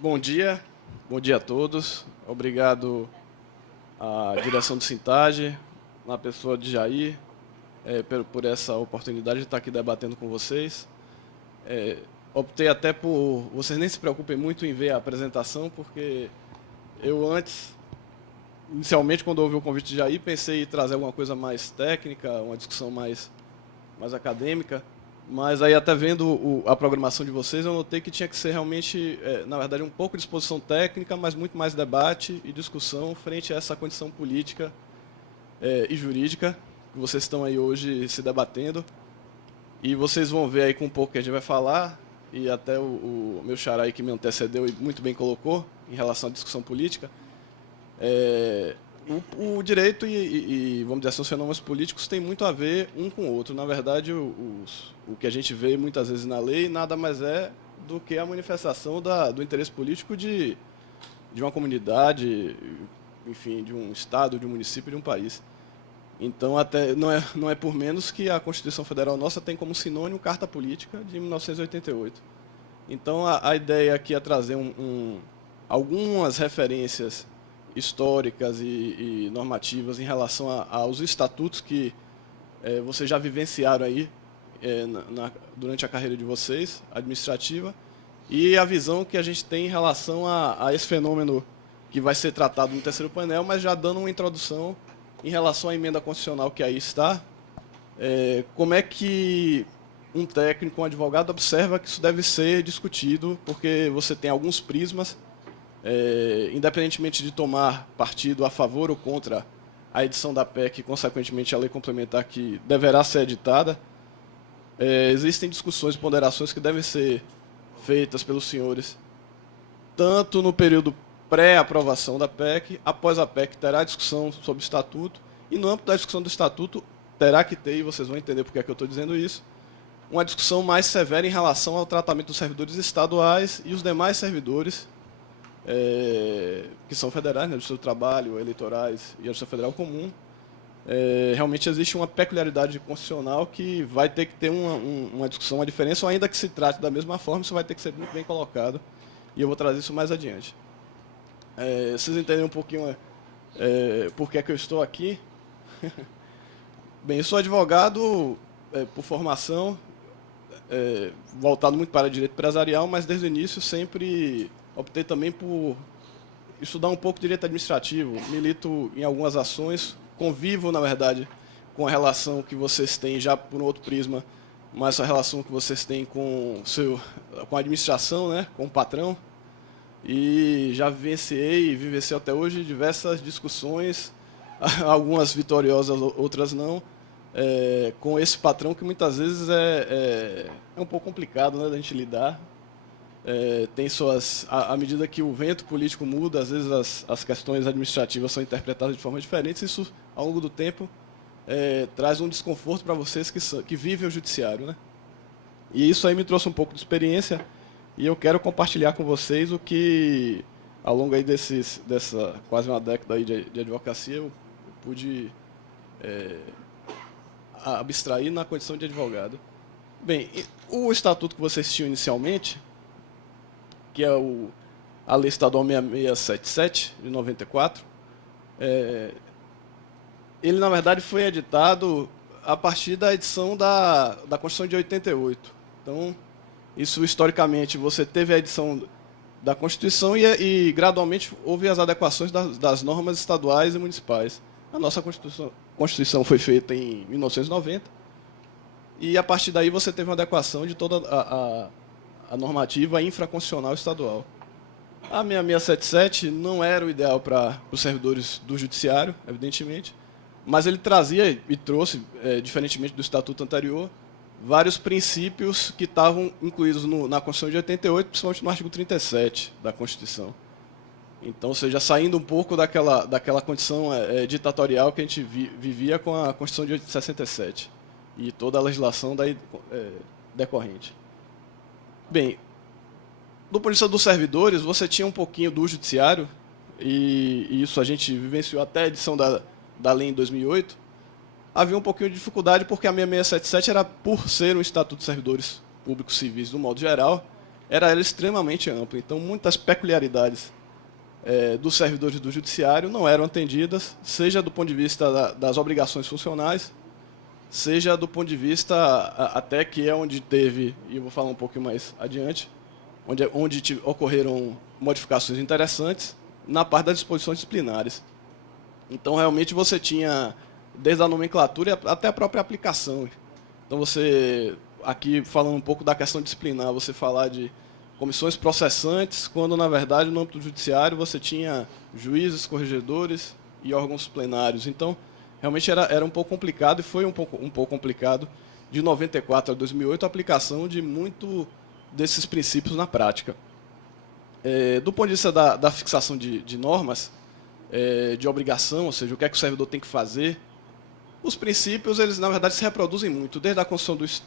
Bom dia a todos. Obrigado à direção do Sintag, na pessoa de Jair, por essa oportunidade de estar aqui debatendo com vocês. Optei até por... Vocês nem se preocupem muito em ver a apresentação, porque eu inicialmente, quando ouvi o convite de Jair, pensei em trazer alguma coisa mais técnica, uma discussão mais acadêmica, mas aí até vendo a programação de vocês, eu notei que tinha que ser realmente, na verdade, um pouco de exposição técnica, mas muito mais debate e discussão frente a essa condição política e jurídica que vocês estão aí hoje se debatendo. E vocês vão ver aí com um pouco que a gente vai falar, e até o meu xará aí que me antecedeu e muito bem colocou em relação à discussão política, o direito e, vamos dizer assim, os fenômenos políticos têm muito a ver um com o outro. Na verdade, o que a gente vê muitas vezes na lei nada mais é do que a manifestação do interesse político de uma comunidade, enfim, de um estado, de um município, de um país. Então, até não é por menos que a Constituição Federal nossa tem como sinônimo Carta Política de 1988. Então, a ideia aqui é trazer algumas referências históricas e normativas em relação aos estatutos que vocês já vivenciaram aí durante a carreira de vocês, administrativa, e a visão que a gente tem em relação a esse fenômeno que vai ser tratado no terceiro painel, mas já dando uma introdução em relação à emenda constitucional que aí está. Como é que um técnico, um advogado, observa que isso deve ser discutido, porque você tem alguns prismas, independentemente de tomar partido a favor ou contra a edição da PEC e, consequentemente, a lei complementar que deverá ser editada, existem discussões e ponderações que devem ser feitas pelos senhores, tanto no período pré-aprovação da PEC, após a PEC terá discussão sobre o Estatuto, e no âmbito da discussão do Estatuto terá que ter, e vocês vão entender por que é que eu estou dizendo isso, uma discussão mais severa em relação ao tratamento dos servidores estaduais e os demais servidores que são federais, né, do seu trabalho, eleitorais e a Justiça Federal Comum. Realmente existe uma peculiaridade constitucional que vai ter que ter uma discussão, uma diferença, ou ainda que se trate da mesma forma, isso vai ter que ser muito bem colocado, e eu vou trazer isso mais adiante. Vocês entendem um pouquinho por que é que eu estou aqui? Bem, eu sou advogado por formação, voltado muito para direito empresarial, mas desde o início sempre optei também por estudar um pouco de direito administrativo, milito em algumas ações, convivo, na verdade, com a relação que vocês têm já por um outro prisma, mas a relação que vocês têm com a administração, né, com o patrão, e já vivenciei e vivenciei até hoje diversas discussões, algumas vitoriosas, outras não, com esse patrão que muitas vezes é um pouco complicado, né, da gente lidar. Tem à medida que o vento político muda, às vezes as questões administrativas são interpretadas de forma diferente, isso, ao longo do tempo, traz um desconforto para vocês que vivem o judiciário, né? E isso aí me trouxe um pouco de experiência, e eu quero compartilhar com vocês o que, ao longo aí dessa quase uma década aí de advocacia, eu pude abstrair na condição de advogado. Bem, o estatuto que vocês tinham inicialmente, que é a Lei Estadual 6677, de 94, ele, na verdade, foi editado a partir da edição da Constituição de 88. Então, isso, historicamente, você teve a edição da Constituição e gradualmente, houve as adequações das normas estaduais e municipais. A nossa Constituição foi feita em 1990, e, a partir daí, você teve uma adequação de toda a normativa infraconstitucional estadual. A 6677 não era o ideal para os servidores do judiciário, evidentemente, mas ele trazia e trouxe, diferentemente do estatuto anterior, vários princípios que estavam incluídos na Constituição de 88, principalmente no artigo 37 da Constituição. Então, ou seja, saindo um pouco daquela condição ditatorial que a gente vivia com a Constituição de 67 e toda a legislação daí decorrente. Bem, do ponto de vista dos servidores, você tinha um pouquinho do judiciário, e isso a gente vivenciou até a edição da lei em 2008, havia um pouquinho de dificuldade, porque a 6677 era, por ser um Estatuto de Servidores Públicos Civis, do modo geral, era extremamente ampla. Então, muitas peculiaridades dos servidores do judiciário não eram atendidas, seja do ponto de vista das obrigações funcionais, seja do ponto de vista, até que é onde teve, e eu vou falar um pouquinho mais adiante, onde ocorreram modificações interessantes na parte das disposições disciplinares. Então, realmente, você tinha, desde a nomenclatura até a própria aplicação. Então, você, aqui falando um pouco da questão disciplinar, você falar de comissões processantes, quando, na verdade, no âmbito judiciário, você tinha juízes, corregedores e órgãos plenários. Então, realmente era um pouco complicado, e foi um pouco complicado, de 94 a 2008, a aplicação de muito desses princípios na prática. Do ponto de vista da fixação de normas, de obrigação, ou seja, o que é que o servidor tem que fazer, os princípios, eles na verdade se reproduzem muito, desde a Constituição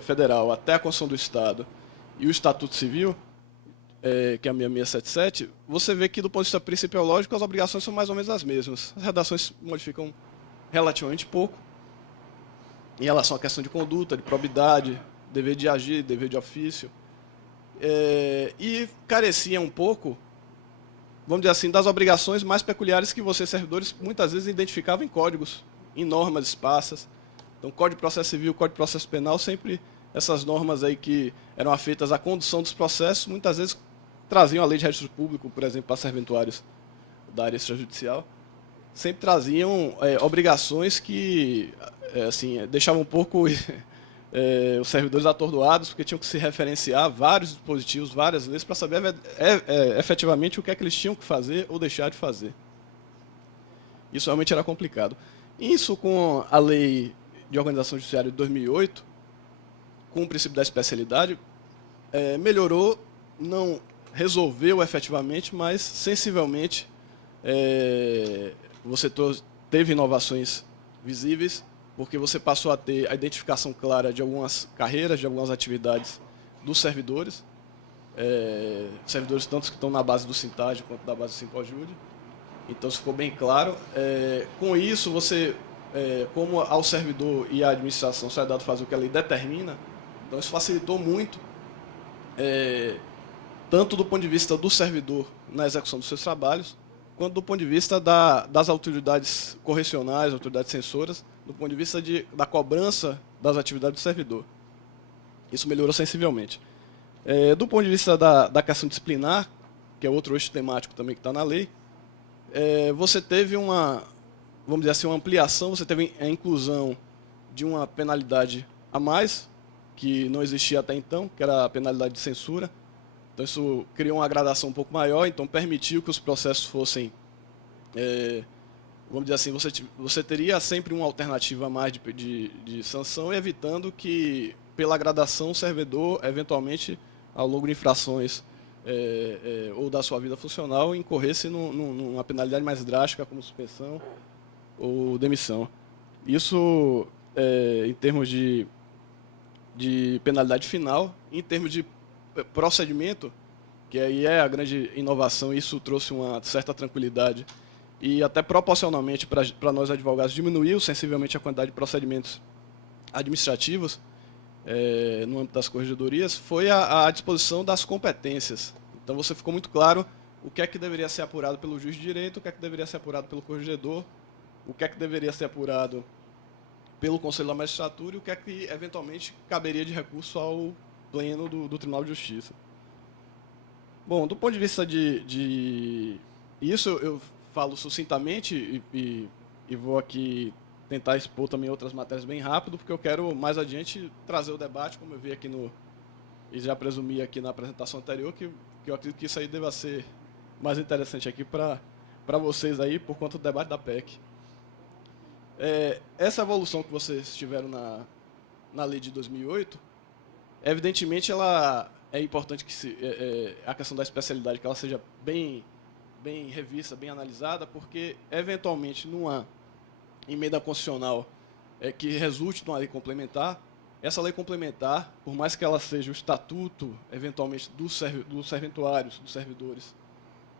Federal até a Constituição do Estado e o Estatuto Civil, que é a 6677, você vê que do ponto de vista principiológico as obrigações são mais ou menos as mesmas. As redações modificam relativamente pouco em relação à questão de conduta, de probidade, dever de agir, dever de ofício, e carecia um pouco, vamos dizer assim, das obrigações mais peculiares que vocês, servidores, muitas vezes identificavam em códigos, em normas esparsas. Então, Código de Processo Civil, Código de Processo Penal, sempre essas normas aí que eram afeitas à condução dos processos, muitas vezes traziam a lei de registro público, por exemplo, para serventuários da área extrajudicial, sempre traziam obrigações que assim, deixavam um pouco os servidores atordoados, porque tinham que se referenciar vários dispositivos, várias leis, para saber efetivamente o que é que eles tinham que fazer ou deixar de fazer. Isso realmente era complicado. Isso, com a Lei de Organização Judiciária de 2008, com o princípio da especialidade, melhorou, não resolveu efetivamente, mas sensivelmente você teve inovações visíveis, porque você passou a ter a identificação clara de algumas carreiras, de algumas atividades dos servidores, servidores tanto que estão na base do Sintag quanto da base do Simpojude. Então, isso ficou bem claro. Com isso, você, como ao servidor e à administração só é dado fazer o que a lei determina, então isso facilitou muito, tanto do ponto de vista do servidor na execução dos seus trabalhos, quanto do ponto de vista das autoridades correcionais, autoridades censoras, do ponto de vista da cobrança das atividades do servidor. Isso melhorou sensivelmente. Do ponto de vista da questão disciplinar, que é outro eixo temático também que está na lei, você teve vamos dizer assim, uma ampliação, você teve a inclusão de uma penalidade a mais, que não existia até então, que era a penalidade de censura. Então, isso criou uma gradação um pouco maior, então permitiu que os processos fossem, vamos dizer assim, você teria sempre uma alternativa a mais de sanção, evitando que, pela gradação, o servidor, eventualmente, ao longo de infrações ou da sua vida funcional, incorresse numa penalidade mais drástica, como suspensão ou demissão. Isso, em termos de penalidade final, em termos de procedimento, que aí é a grande inovação, isso trouxe uma certa tranquilidade e até proporcionalmente para nós advogados diminuiu sensivelmente a quantidade de procedimentos administrativos no âmbito das corregedorias, foi a disposição das competências. Então, você ficou muito claro o que é que deveria ser apurado pelo juiz de direito, o que é que deveria ser apurado pelo corregedor, o que é que deveria ser apurado pelo Conselho da Magistratura e o que é que, eventualmente, caberia de recurso ao Pleno do Tribunal de Justiça. Bom, do ponto de vista isso eu falo sucintamente e vou aqui tentar expor também outras matérias bem rápido, porque eu quero, mais adiante, trazer o debate, como eu vi aqui e já presumi aqui na apresentação anterior, que eu acredito que isso aí deva ser mais interessante aqui para vocês aí, por conta do debate da PEC. Essa evolução que vocês tiveram na lei de 2008, evidentemente, ela é importante que a questão da especialidade que ela seja bem revista, bem analisada, porque, eventualmente, numa emenda constitucional que resulte de uma lei complementar, essa lei complementar, por mais que ela seja o estatuto, eventualmente, dos serventuários, dos servidores,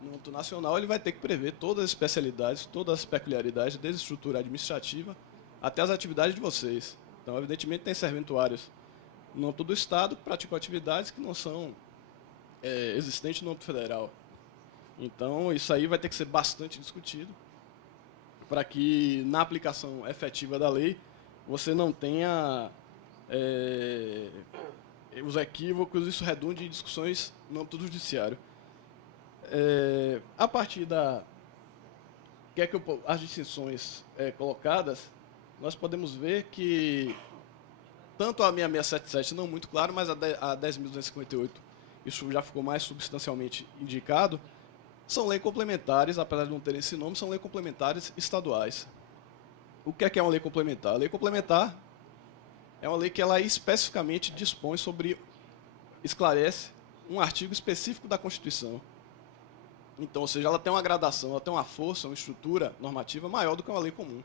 no âmbito nacional, ele vai ter que prever todas as especialidades, todas as peculiaridades, desde a estrutura administrativa até as atividades de vocês. Então, evidentemente, tem serventuários no âmbito do Estado praticam atividades que não são existentes no âmbito federal. Então, isso aí vai ter que ser bastante discutido para que, na aplicação efetiva da lei, você não tenha os equívocos, isso redunde em discussões no âmbito do judiciário. A partir as distinções colocadas, nós podemos ver que tanto a 6677 não muito claro, mas a 10.258, isso já ficou mais substancialmente indicado, são leis complementares, apesar de não terem esse nome, são leis complementares estaduais. O que é uma lei complementar? A lei complementar é uma lei que ela especificamente dispõe sobre, esclarece um artigo específico da Constituição. Então, ou seja, ela tem uma gradação, ela tem uma força, uma estrutura normativa maior do que uma lei comum.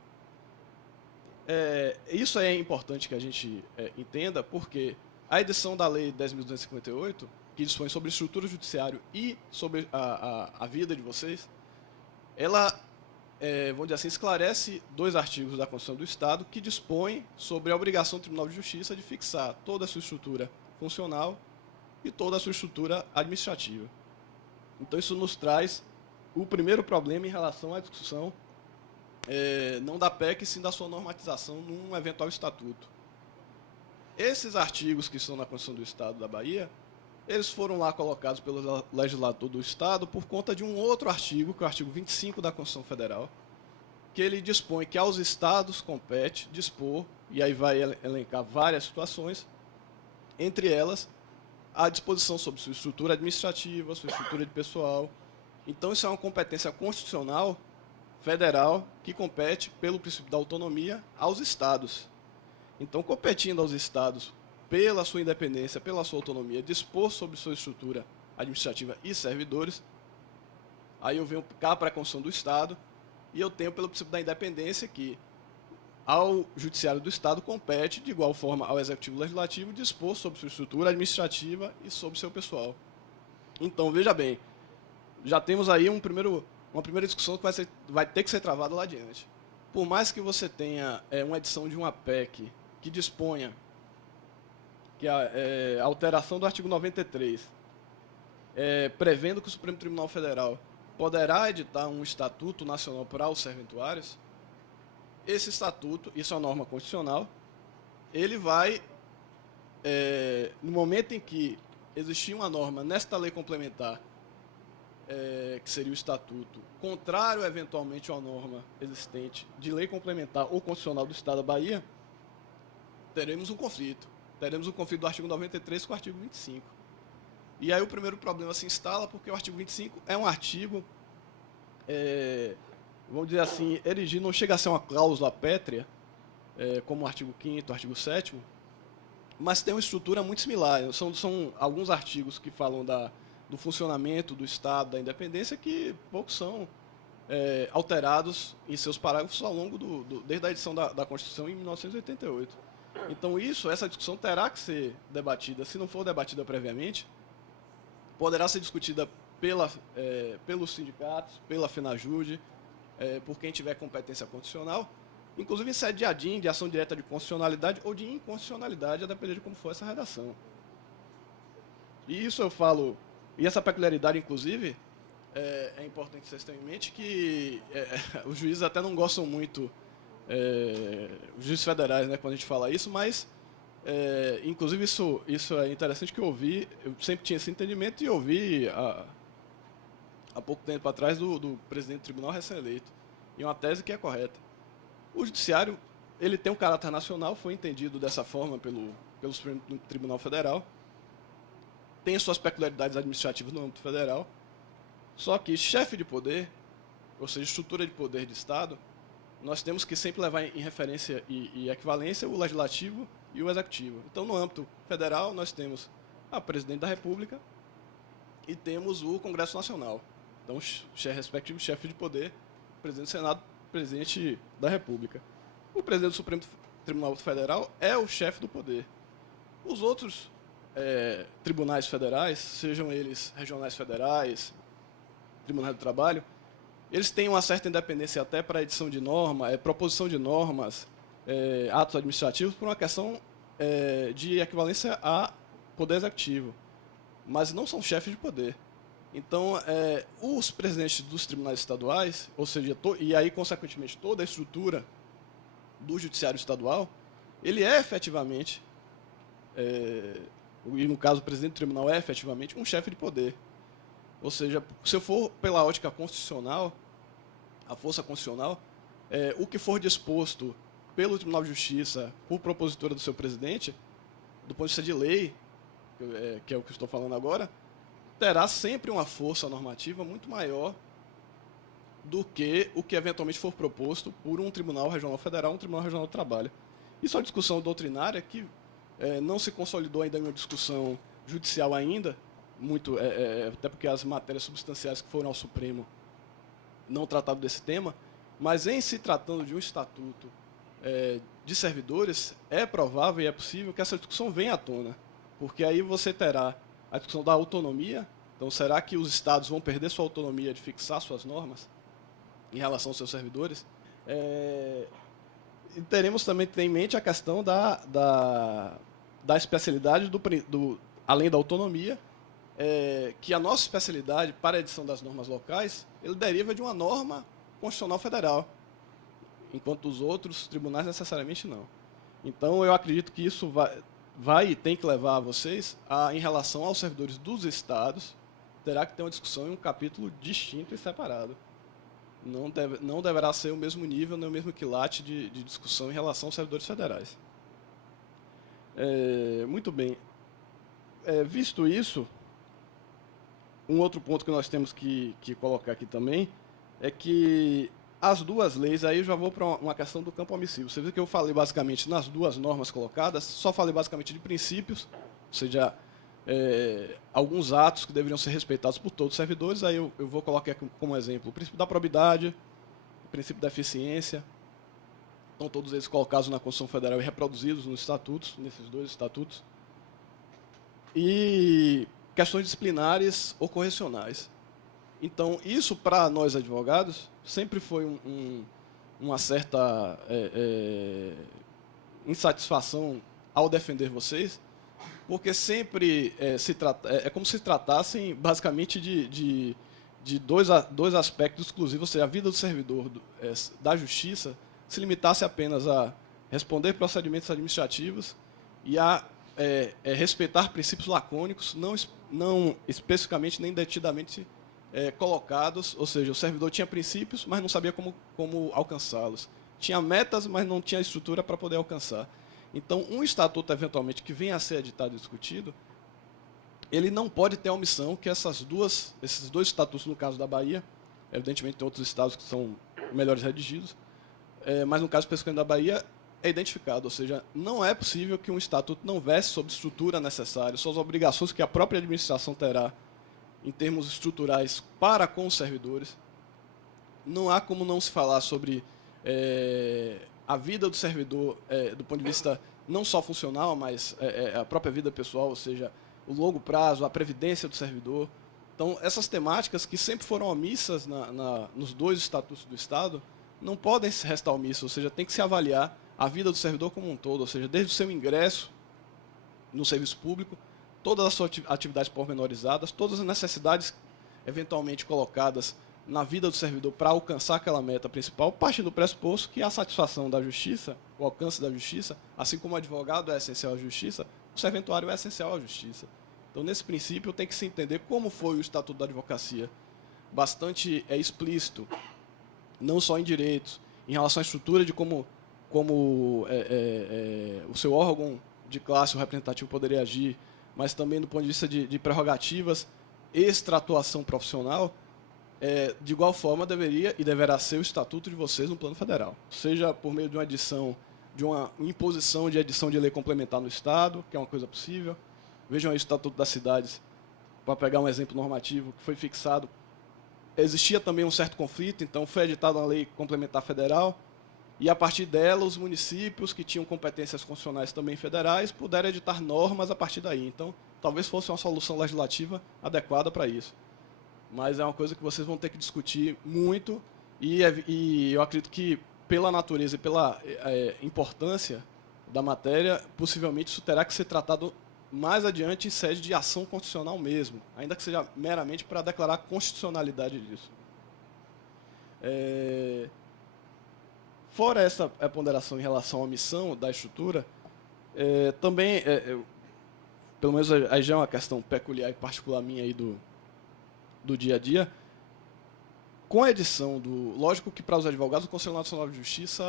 Isso é importante que a gente entenda, porque a edição da Lei 10.258, que dispõe sobre estrutura judiciária e sobre a vida de vocês, ela, vamos dizer assim, esclarece 2 artigos da Constituição do Estado que dispõem sobre a obrigação do Tribunal de Justiça de fixar toda a sua estrutura funcional e toda a sua estrutura administrativa. Então, isso nos traz o primeiro problema em relação à discussão não da PEC, sim da sua normatização num eventual estatuto. Esses artigos que estão na Constituição do Estado da Bahia, eles foram lá colocados pelo legislador do Estado por conta de um outro artigo, que é o artigo 25 da Constituição Federal, que ele dispõe que aos Estados compete dispor, e aí vai elencar várias situações, entre elas a disposição sobre sua estrutura administrativa, sua estrutura de pessoal. Então, isso é uma competência constitucional federal que compete, pelo princípio da autonomia, aos Estados. Então, competindo aos Estados pela sua independência, pela sua autonomia, dispor sobre sua estrutura administrativa e servidores, aí eu venho cá para a Constituição do Estado e eu tenho, pelo princípio da independência, que ao Judiciário do Estado compete, de igual forma ao Executivo Legislativo, dispor sobre sua estrutura administrativa e sobre seu pessoal. Então, veja bem, já temos aí uma primeira discussão que vai ter que ser travada lá adiante. Por mais que você tenha uma edição de uma PEC que disponha que a alteração do artigo 93, prevendo que o Supremo Tribunal Federal poderá editar um estatuto nacional para os serventuários, esse estatuto, isso é uma norma constitucional, ele vai, no momento em que existir uma norma nesta lei complementar, que seria o estatuto, contrário eventualmente a uma norma existente de lei complementar ou constitucional do Estado da Bahia, teremos um conflito. Teremos um conflito do artigo 93 com o artigo 25. E aí o primeiro problema se instala porque o artigo 25 é um artigo, vamos dizer assim, erigido, não chega a ser uma cláusula pétrea, como o artigo 5º, o artigo 7º, mas tem uma estrutura muito similar. São alguns artigos que falam do funcionamento do Estado, da independência, que poucos são alterados em seus parágrafos ao longo desde a edição da Constituição em 1988. Então, essa discussão terá que ser debatida. Se não for debatida previamente, poderá ser discutida pelos sindicatos, pela FENAJUDE, por quem tiver competência constitucional, inclusive em sede de ADIM, de ação direta de constitucionalidade ou de inconstitucionalidade, a depender de como for essa redação. E isso eu falo, e essa peculiaridade, inclusive, é importante que vocês tenham em mente que os juízes até não gostam muito, os juízes federais, né, quando a gente fala isso, mas, inclusive, isso é interessante que eu sempre tinha esse entendimento e ouvi há pouco tempo atrás do presidente do tribunal recém-eleito, e uma tese que é correta. O judiciário, ele tem um caráter nacional, foi entendido dessa forma pelo Supremo Tribunal Federal, tem suas peculiaridades administrativas no âmbito federal, só que chefe de poder, ou seja, estrutura de poder de Estado, nós temos que sempre levar em referência e equivalência o legislativo e o executivo. Então, no âmbito federal, nós temos a presidente da República e temos o Congresso Nacional. Então, o respectivo chefe de poder, presidente do Senado, presidente da República. O presidente do Supremo Tribunal Federal é o chefe do poder. Os outros tribunais federais, sejam eles regionais federais, tribunais do trabalho, eles têm uma certa independência até para a edição de norma, proposição de normas, atos administrativos, por uma questão de equivalência a poder executivo, mas não são chefes de poder. Então, os presidentes dos tribunais estaduais, ou seja, e aí, consequentemente, toda a estrutura do judiciário estadual, ele é efetivamente, e no caso o presidente do tribunal é efetivamente um chefe de poder. Ou seja, se eu for pela ótica constitucional, a força constitucional, o que for disposto pelo Tribunal de Justiça, por propositura do seu presidente, do ponto de vista de lei, que é o que eu estou falando agora, terá sempre uma força normativa muito maior do que o que eventualmente for proposto por um Tribunal Regional Federal, um Tribunal Regional do Trabalho. Isso é uma discussão doutrinária que não se consolidou ainda em uma discussão judicial ainda, até porque as matérias substanciais que foram ao Supremo não trataram desse tema, mas em se tratando de um estatuto de servidores, é provável e é possível que essa discussão venha à tona, porque aí você terá a discussão da autonomia. Então, será que os estados vão perder sua autonomia de fixar suas normas em relação aos seus servidores? E teremos também que ter em mente a questão da especialidade, além da autonomia, que a nossa especialidade para a edição das normas locais, ele deriva de uma norma constitucional federal, enquanto os outros tribunais necessariamente não. Então, eu acredito que isso vai e tem que levar vocês em relação aos servidores dos estados, terá que ter uma discussão em um capítulo distinto e separado. Não deverá ser o mesmo nível, nem o mesmo quilate de discussão em relação aos servidores federais. Muito bem. Visto isso, um outro ponto que nós temos que colocar aqui também é que as duas leis, aí eu já vou para uma questão do campo omissivo. Você viu que eu falei basicamente nas duas normas colocadas, só falei basicamente de princípios, ou seja, alguns atos que deveriam ser respeitados por todos os servidores. Aí eu vou colocar aqui como exemplo o princípio da probidade, o princípio da eficiência. Estão todos eles colocados na Constituição Federal e reproduzidos nos estatutos, nesses dois estatutos. E questões disciplinares ou correcionais. Então, isso, para nós advogados, sempre foi uma certa insatisfação ao defender vocês, porque sempre é como se tratassem, basicamente, de dois aspectos exclusivos, ou seja, a vida do servidor da justiça se limitasse apenas a responder procedimentos administrativos e a respeitar princípios lacônicos, não especificamente nem detidamente colocados, ou seja, o servidor tinha princípios, mas não sabia como alcançá-los. Tinha metas, mas não tinha estrutura para poder alcançar. Então, um estatuto, eventualmente, que venha a ser editado e discutido, ele não pode ter a omissão que esses dois estatutos, no caso da Bahia, evidentemente tem outros estados que são melhores redigidos, mas no caso especificamente da Bahia, é identificado, ou seja, não é possível que um estatuto não verse sobre estrutura necessária, sobre as obrigações que a própria administração terá em termos estruturais para com os servidores. Não há como não se falar sobre a vida do servidor do ponto de vista não só funcional, mas a própria vida pessoal, ou seja, o longo prazo, a previdência do servidor. Então, essas temáticas que sempre foram omissas nos dois estatutos do Estado não podem restar omissas, ou seja, tem que se avaliar a vida do servidor como um todo, ou seja, desde o seu ingresso no serviço público, todas as suas atividades pormenorizadas, todas as necessidades eventualmente colocadas na vida do servidor para alcançar aquela meta principal, parte do pressuposto que a satisfação da justiça, o alcance da justiça, assim como o advogado é essencial à justiça, o serventuário é essencial à justiça. Então, nesse princípio, tem que se entender como foi o Estatuto da Advocacia, bastante explícito, não só em direitos, em relação à estrutura de como o seu órgão de classe, o representativo, poderia agir, mas também do ponto de vista de prerrogativas, extra-atuação profissional, de igual forma deveria e deverá ser o estatuto de vocês no plano federal. Seja por meio de uma edição, de uma imposição de edição de lei complementar no Estado, que é uma coisa possível. Vejam aí o Estatuto das Cidades, para pegar um exemplo normativo, que foi fixado. Existia também um certo conflito, então foi editada uma lei complementar federal, e a partir dela os municípios que tinham competências constitucionais também federais puderam editar normas a partir daí. Então, talvez fosse uma solução legislativa adequada para isso. Mas é uma coisa que vocês vão ter que discutir muito, e eu acredito que, pela natureza e pela importância da matéria, possivelmente isso terá que ser tratado mais adiante em sede de ação constitucional mesmo, ainda que seja meramente para declarar a constitucionalidade disso. Fora essa ponderação em relação à omissão da estrutura, também, pelo menos aí já é uma questão peculiar e particular minha aí do dia a dia, com a edição do... Lógico que para os advogados, o Conselho Nacional de Justiça,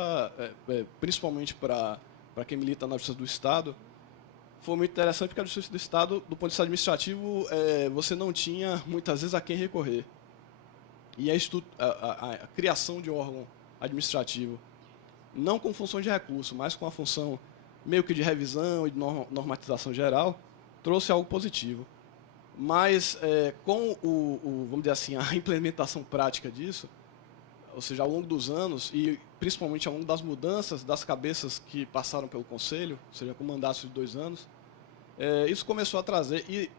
principalmente para quem milita na Justiça do Estado, foi muito interessante porque a Justiça do Estado, do ponto de vista administrativo, você não tinha, muitas vezes, a quem recorrer. E a criação de órgão administrativo, não com função de recurso, mas com a função meio que de revisão e de normatização geral, trouxe algo positivo. Mas, com vamos dizer assim, a implementação prática disso, ou seja, ao longo dos anos, e principalmente ao longo das mudanças das cabeças que passaram pelo Conselho, ou seja, com mandatos de 2 anos, isso começou a trazer, e,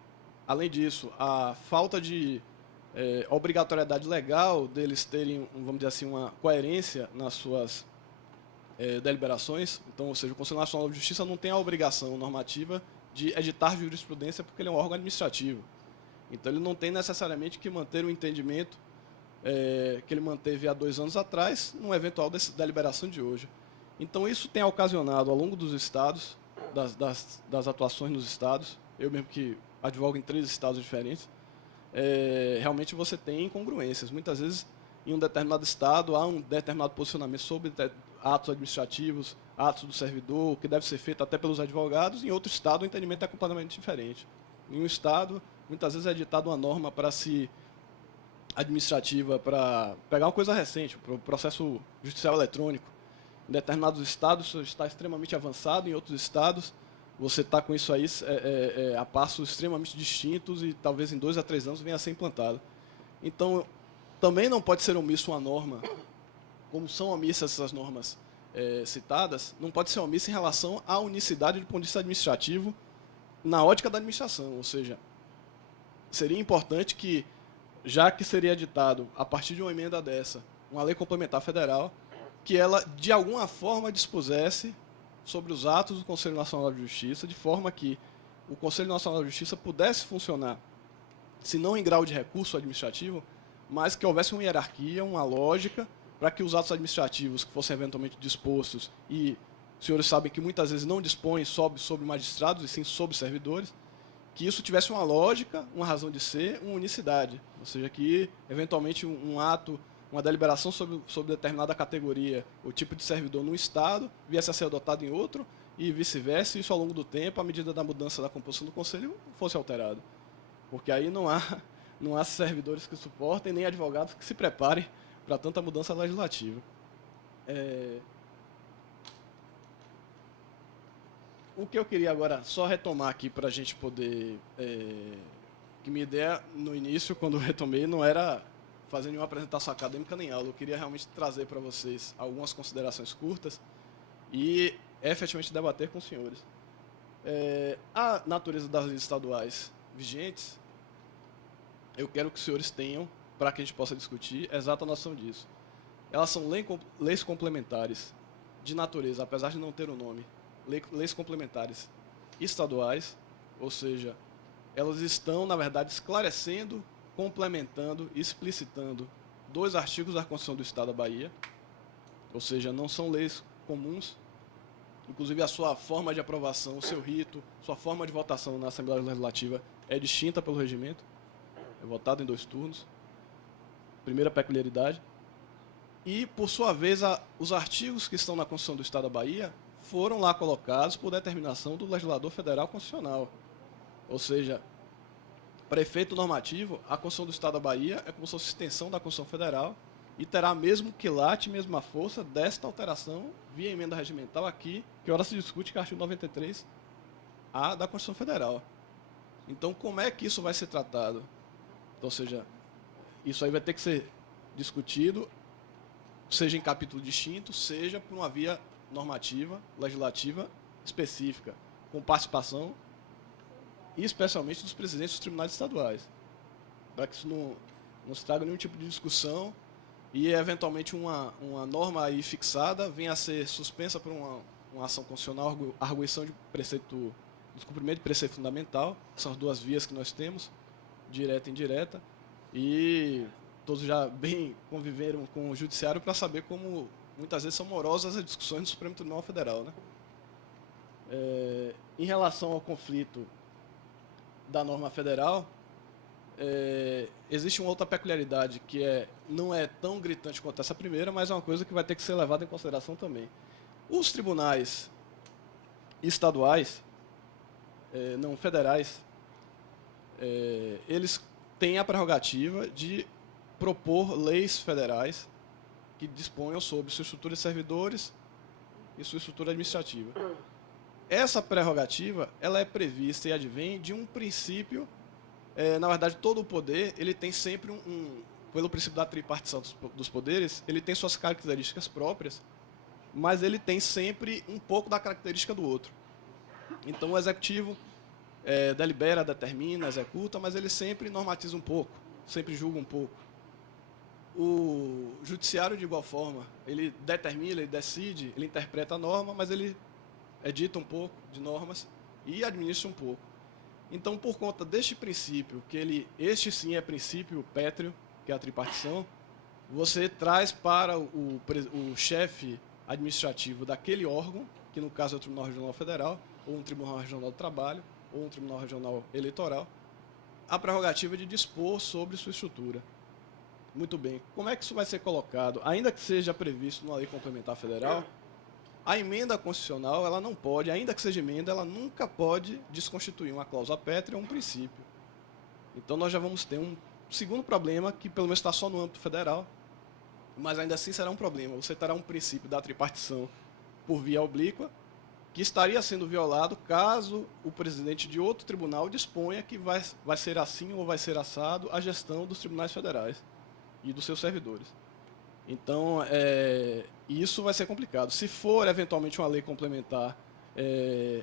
além disso, a falta de obrigatoriedade legal deles terem, vamos dizer assim, uma coerência nas suas deliberações. Então, ou seja, o Conselho Nacional de Justiça não tem a obrigação normativa de editar jurisprudência porque ele é um órgão administrativo. Então, ele não tem necessariamente que manter o entendimento que ele manteve há 2 anos atrás, numa eventual deliberação de hoje. Então, isso tem ocasionado, ao longo dos estados, das atuações nos estados, eu mesmo que advogo em 3 estados diferentes, realmente você tem incongruências. Muitas vezes, em um determinado estado, há um determinado posicionamento sobre atos administrativos, atos do servidor, que deve ser feito até pelos advogados, em outro estado o entendimento é completamente diferente. Em um estado, muitas vezes é editada uma norma para se administrativa, para pegar uma coisa recente, para o processo judicial eletrônico. Em determinados estados isso está extremamente avançado, em outros estados você está com isso aí a passos extremamente distintos e talvez em 2 a 3 anos venha a ser implantado. Então, também não pode ser omisso uma norma, como são omissas essas normas citadas, não pode ser omissa em relação à unicidade do ponto de vista administrativo na ótica da administração. Ou seja, seria importante que, já que seria editado, a partir de uma emenda dessa, uma lei complementar federal, que ela, de alguma forma, dispusesse sobre os atos do Conselho Nacional de Justiça, de forma que o Conselho Nacional de Justiça pudesse funcionar, se não em grau de recurso administrativo, mas que houvesse uma hierarquia, uma lógica, para que os atos administrativos que fossem eventualmente dispostos, e os senhores sabem que muitas vezes não dispõem sobre magistrados, e sim sobre servidores, que isso tivesse uma lógica, uma razão de ser, uma unicidade. Ou seja, que, eventualmente, um ato, uma deliberação sobre determinada categoria, o tipo de servidor num estado, viesse a ser adotado em outro, e vice-versa, e isso ao longo do tempo, à medida da mudança da composição do Conselho, fosse alterado. Porque aí não há servidores que suportem, nem advogados que se preparem para tanta mudança legislativa. O que eu queria agora só retomar aqui para a gente poder... que minha ideia no início, quando eu retomei, não era fazer nenhuma apresentação acadêmica nem aula. Eu queria realmente trazer para vocês algumas considerações curtas e efetivamente debater com os senhores. A natureza das leis estaduais vigentes, eu quero que os senhores tenham, para que a gente possa discutir, exata noção disso. Elas são leis complementares de natureza, apesar de não ter o nome, leis complementares estaduais, ou seja, elas estão, na verdade, esclarecendo, complementando, explicitando 2 artigos da Constituição do Estado da Bahia, ou seja, não são leis comuns, inclusive a sua forma de aprovação, o seu rito, sua forma de votação na Assembleia Legislativa é distinta pelo regimento, é votado em 2 turnos, primeira peculiaridade. E, por sua vez, os artigos que estão na Constituição do Estado da Bahia foram lá colocados por determinação do legislador federal constitucional. Ou seja, para efeito normativo, a Constituição do Estado da Bahia é como se fosse extensão da Constituição Federal e terá mesmo quilate, mesma força desta alteração via emenda regimental aqui, que ora se discute que é o artigo 93A da Constituição Federal. Então, como é que isso vai ser tratado? Então, ou seja, isso aí vai ter que ser discutido, seja em capítulo distinto, seja por uma via normativa, legislativa específica, com participação, e especialmente dos presidentes dos tribunais estaduais, para que isso não se traga nenhum tipo de discussão e, eventualmente, uma norma aí fixada venha a ser suspensa por uma ação constitucional, arguição de preceito, descumprimento de preceito fundamental, são as duas vias que nós temos, direta e indireta, e todos já bem conviveram com o judiciário para saber como muitas vezes são morosas as discussões do Supremo Tribunal Federal, né? Em relação ao conflito da norma federal, existe uma outra peculiaridade que não é tão gritante quanto essa primeira, mas é uma coisa que vai ter que ser levada em consideração também. Os tribunais estaduais, não federais, eles têm a prerrogativa de propor leis federais que disponham sobre sua estrutura de servidores e sua estrutura administrativa. Essa prerrogativa ela é prevista e advém de um princípio. Na verdade, todo o poder ele tem sempre pelo princípio da tripartição dos poderes, ele tem suas características próprias, mas ele tem sempre um pouco da característica do outro. Então, o executivo delibera, determina, executa, mas ele sempre normatiza um pouco, sempre julga um pouco. O judiciário, de igual forma, ele determina, ele decide, ele interpreta a norma, mas ele edita um pouco de normas e administra um pouco. Então, por conta deste princípio, este sim é princípio pétreo, que é a tripartição, você traz para o chefe administrativo daquele órgão, que no caso é o Tribunal Regional Federal, ou um Tribunal Regional do Trabalho, ou um Tribunal Regional Eleitoral, a prerrogativa de dispor sobre sua estrutura. Muito bem. Como é que isso vai ser colocado? Ainda que seja previsto numa lei complementar federal, a emenda constitucional, ela não pode, ainda que seja emenda, ela nunca pode desconstituir uma cláusula pétrea ou um princípio. Então, nós já vamos ter um segundo problema, que pelo menos está só no âmbito federal, mas ainda assim será um problema. Você terá um princípio da tripartição por via oblíqua, que estaria sendo violado caso o presidente de outro tribunal disponha que vai ser assim ou vai ser assado a gestão dos tribunais federais e dos seus servidores. Então, isso vai ser complicado. Se for, eventualmente, uma lei complementar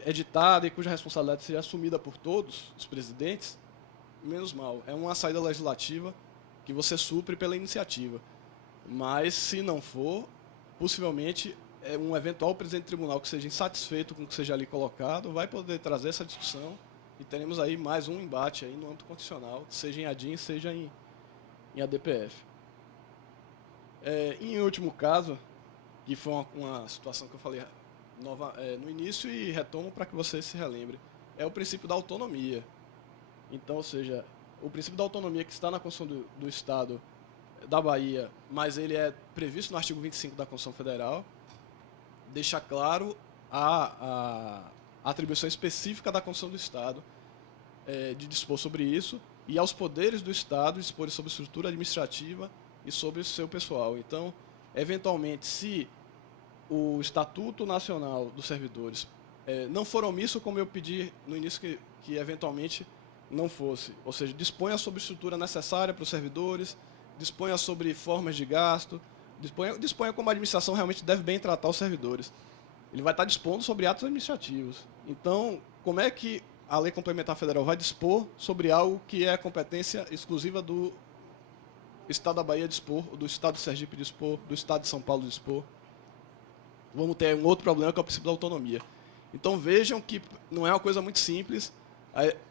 editada e cuja responsabilidade seja assumida por todos os presidentes, menos mal. É uma saída legislativa que você supre pela iniciativa. Mas, se não for, possivelmente, um eventual presidente do tribunal que seja insatisfeito com o que seja ali colocado vai poder trazer essa discussão e teremos aí mais um embate aí no âmbito constitucional, seja em ADIM, seja em ADPF. Em último caso, que foi uma situação que eu falei no início e retomo para que você se relembre, é o princípio da autonomia. Então, ou seja, o princípio da autonomia que está na Constituição do Estado da Bahia, mas ele é previsto no artigo 25 da Constituição Federal, deixa claro a atribuição específica da Constituição do Estado de dispor sobre isso e aos poderes do Estado dispor sobre a estrutura administrativa e sobre o seu pessoal. Então, eventualmente, se o Estatuto Nacional dos Servidores não for omisso, como eu pedi no início que eventualmente não fosse, ou seja, disponha sobre a estrutura necessária para os servidores, disponha sobre formas de gasto, disponha como a administração realmente deve bem tratar os servidores. Ele vai estar dispondo sobre atos administrativos. Então, como é que a Lei Complementar Federal vai dispor sobre algo que é competência exclusiva do Estado da Bahia dispor, do Estado de Sergipe dispor, do Estado de São Paulo dispor? Vamos ter um outro problema, que é o princípio da autonomia. Então, vejam que não é uma coisa muito simples,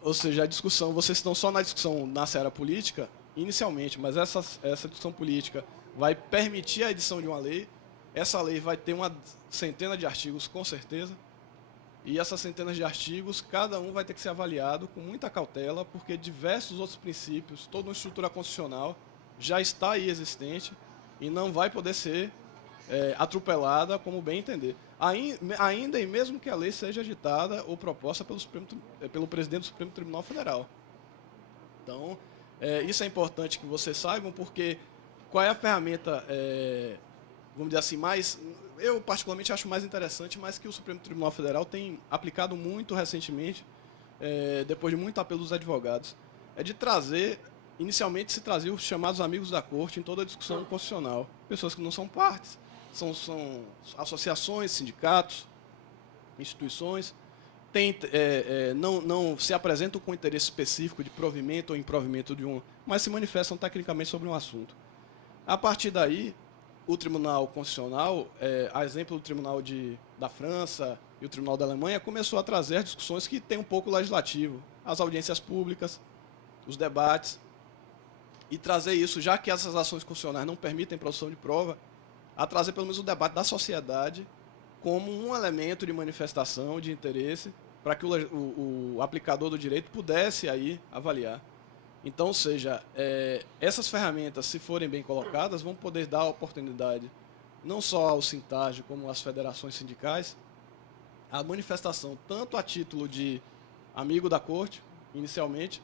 ou seja, a discussão, vocês estão só na discussão na seara política, inicialmente, mas essa discussão política vai permitir a edição de uma lei. Essa lei vai ter uma centena de artigos, com certeza, e essas centenas de artigos, cada um vai ter que ser avaliado com muita cautela, porque diversos outros princípios, toda uma estrutura constitucional já está aí existente e não vai poder ser atropelada como bem entender. Ainda e mesmo que a lei seja editada ou proposta pelo presidente do Supremo Tribunal Federal. Então, isso é importante que vocês saibam, porque qual é a ferramenta, vamos dizer assim, eu particularmente acho mais interessante, mas que o Supremo Tribunal Federal tem aplicado muito recentemente, depois de muito apelo dos advogados, é de trazer, inicialmente se trazia os chamados amigos da corte em toda a discussão constitucional, pessoas que não são partes, são associações, sindicatos, instituições, não se apresentam com interesse específico de provimento ou improvimento mas se manifestam tecnicamente sobre um assunto. A partir daí, o Tribunal Constitucional, a exemplo do Tribunal da França e o Tribunal da Alemanha, começou a trazer as discussões que tem um pouco legislativo, as audiências públicas, os debates, e trazer isso, já que essas ações constitucionais não permitem produção de prova, a trazer pelo menos o debate da sociedade como um elemento de manifestação de interesse para que o aplicador do direito pudesse aí avaliar. Então, ou seja, essas ferramentas, se forem bem colocadas, vão poder dar oportunidade não só ao Sintarge como às federações sindicais, a manifestação tanto a título de amigo da corte, inicialmente,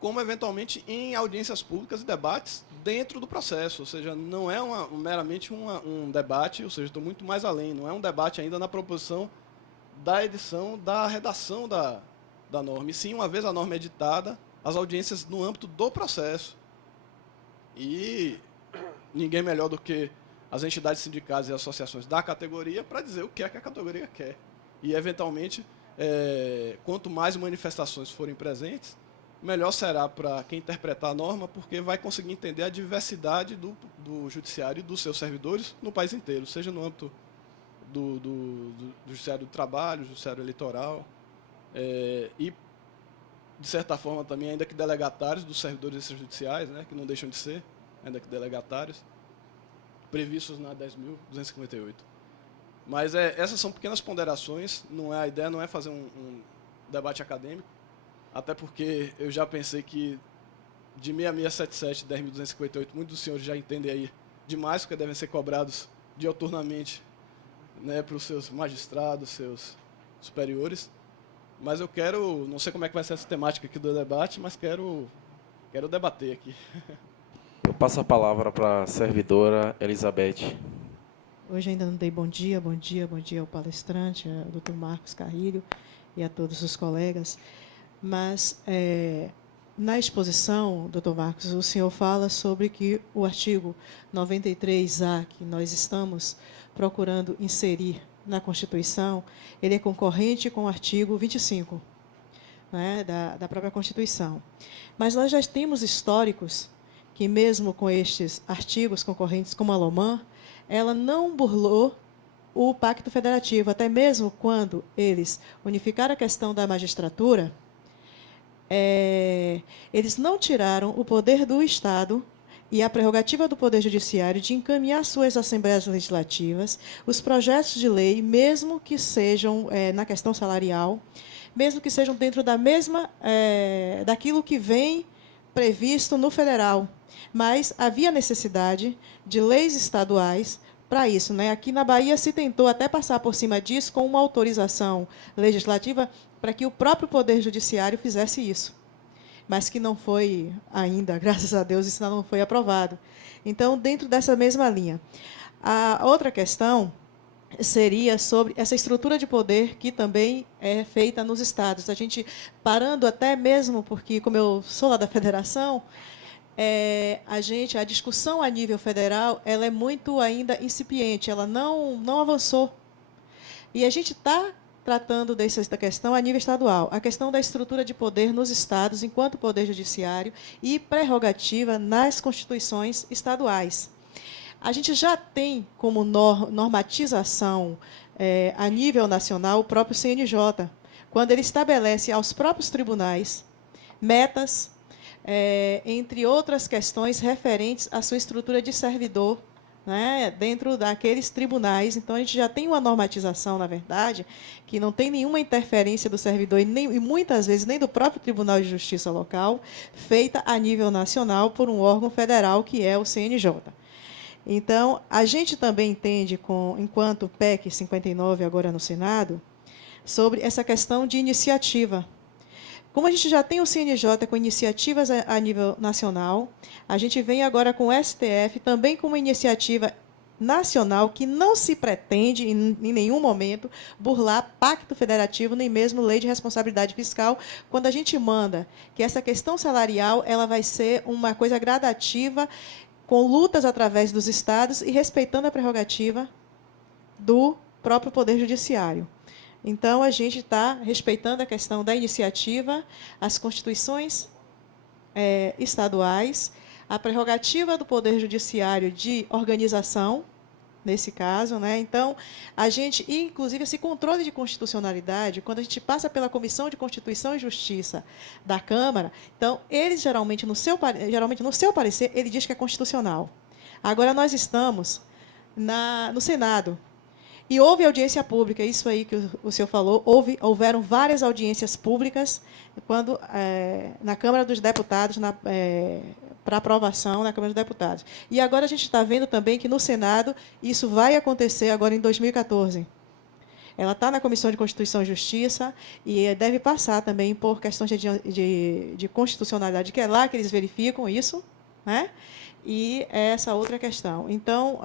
como eventualmente em audiências públicas e debates dentro do processo. Ou seja, não é meramente um debate, ou seja, estou muito mais além, não é um debate ainda na proposição da edição, da redação da norma. E sim, uma vez a norma editada, as audiências no âmbito do processo. E ninguém melhor do que as entidades sindicais e associações da categoria para dizer o que é que a categoria quer. E, eventualmente, quanto mais manifestações forem presentes, melhor será para quem interpretar a norma, porque vai conseguir entender a diversidade do judiciário e dos seus servidores no país inteiro, seja no âmbito do judiciário do trabalho, judiciário eleitoral, e, de certa forma, também, ainda que delegatários dos servidores extrajudiciais, né, que não deixam de ser, ainda que delegatários, previstos na 10.258. Mas essas são pequenas ponderações, a ideia não é fazer um debate acadêmico, até porque eu já pensei que de 6677 e 10.258, muitos dos senhores já entendem aí demais, porque devem ser cobrados dioturnamente, né, para os seus magistrados, seus superiores. Mas eu quero, não sei como é que vai ser essa temática aqui do debate, mas quero debater aqui. Eu passo a palavra para a servidora Elizabeth. Hoje ainda não dei bom dia ao palestrante, ao Dr. Marcos Carrilho e a todos os colegas. Mas, na exposição, doutor Marcos, o senhor fala sobre que o artigo 93A, que nós estamos procurando inserir na Constituição, ele é concorrente com o artigo 25, né, da própria Constituição. Mas nós já temos históricos que, mesmo com estes artigos concorrentes, como a LOMAN, ela não burlou o Pacto Federativo, até mesmo quando eles unificaram a questão da magistratura. Eles não tiraram o poder do Estado e a prerrogativa do Poder Judiciário de encaminhar suas assembleias legislativas os projetos de lei, mesmo que sejam na questão salarial, mesmo que sejam dentro da mesma daquilo que vem previsto no federal. Mas havia necessidade de leis estaduais para isso, né? Aqui na Bahia se tentou até passar por cima disso com uma autorização legislativa para que o próprio Poder Judiciário fizesse isso, mas que não foi ainda, graças a Deus, isso não foi aprovado. Então, dentro dessa mesma linha. A outra questão seria sobre essa estrutura de poder que também é feita nos estados. A gente, parando até mesmo, porque, como eu sou lá da federação, a discussão a nível federal ela é muito ainda incipiente, ela não avançou. E a gente está tratando dessa questão a nível estadual, a questão da estrutura de poder nos estados, enquanto poder judiciário, e prerrogativa nas constituições estaduais. A gente já tem como normatização a nível nacional o próprio CNJ, quando ele estabelece aos próprios tribunais metas, entre outras questões referentes à sua estrutura de servidor, né, dentro daqueles tribunais. Então, a gente já tem uma normatização, na verdade, que não tem nenhuma interferência do servidor e muitas vezes nem do próprio Tribunal de Justiça local, feita a nível nacional por um órgão federal, que é o CNJ. Então, a gente também entende, enquanto PEC 59, agora no Senado, sobre essa questão de iniciativa. Como a gente já tem o CNJ com iniciativas a nível nacional, a gente vem agora com o STF também com uma iniciativa nacional que não se pretende, em nenhum momento, burlar Pacto Federativo, nem mesmo Lei de Responsabilidade Fiscal, quando a gente manda que essa questão salarial ela vai ser uma coisa gradativa, com lutas através dos estados e respeitando a prerrogativa do próprio Poder Judiciário. Então, a gente está respeitando a questão da iniciativa, as constituições estaduais, a prerrogativa do Poder Judiciário de organização, nesse caso, né? Então, a gente, inclusive, esse controle de constitucionalidade, quando a gente passa pela Comissão de Constituição e Justiça da Câmara, então, eles geralmente no seu parecer, ele diz que é constitucional. Agora, nós estamos no Senado. E houve audiência pública, isso aí que o senhor falou, houveram várias audiências públicas quando, na Câmara dos Deputados, para aprovação na Câmara dos Deputados. E agora a gente está vendo também que no Senado isso vai acontecer agora em 2014. Ela está na Comissão de Constituição e Justiça e deve passar também por questões de constitucionalidade, que é lá que eles verificam isso, né? E essa outra questão. Então,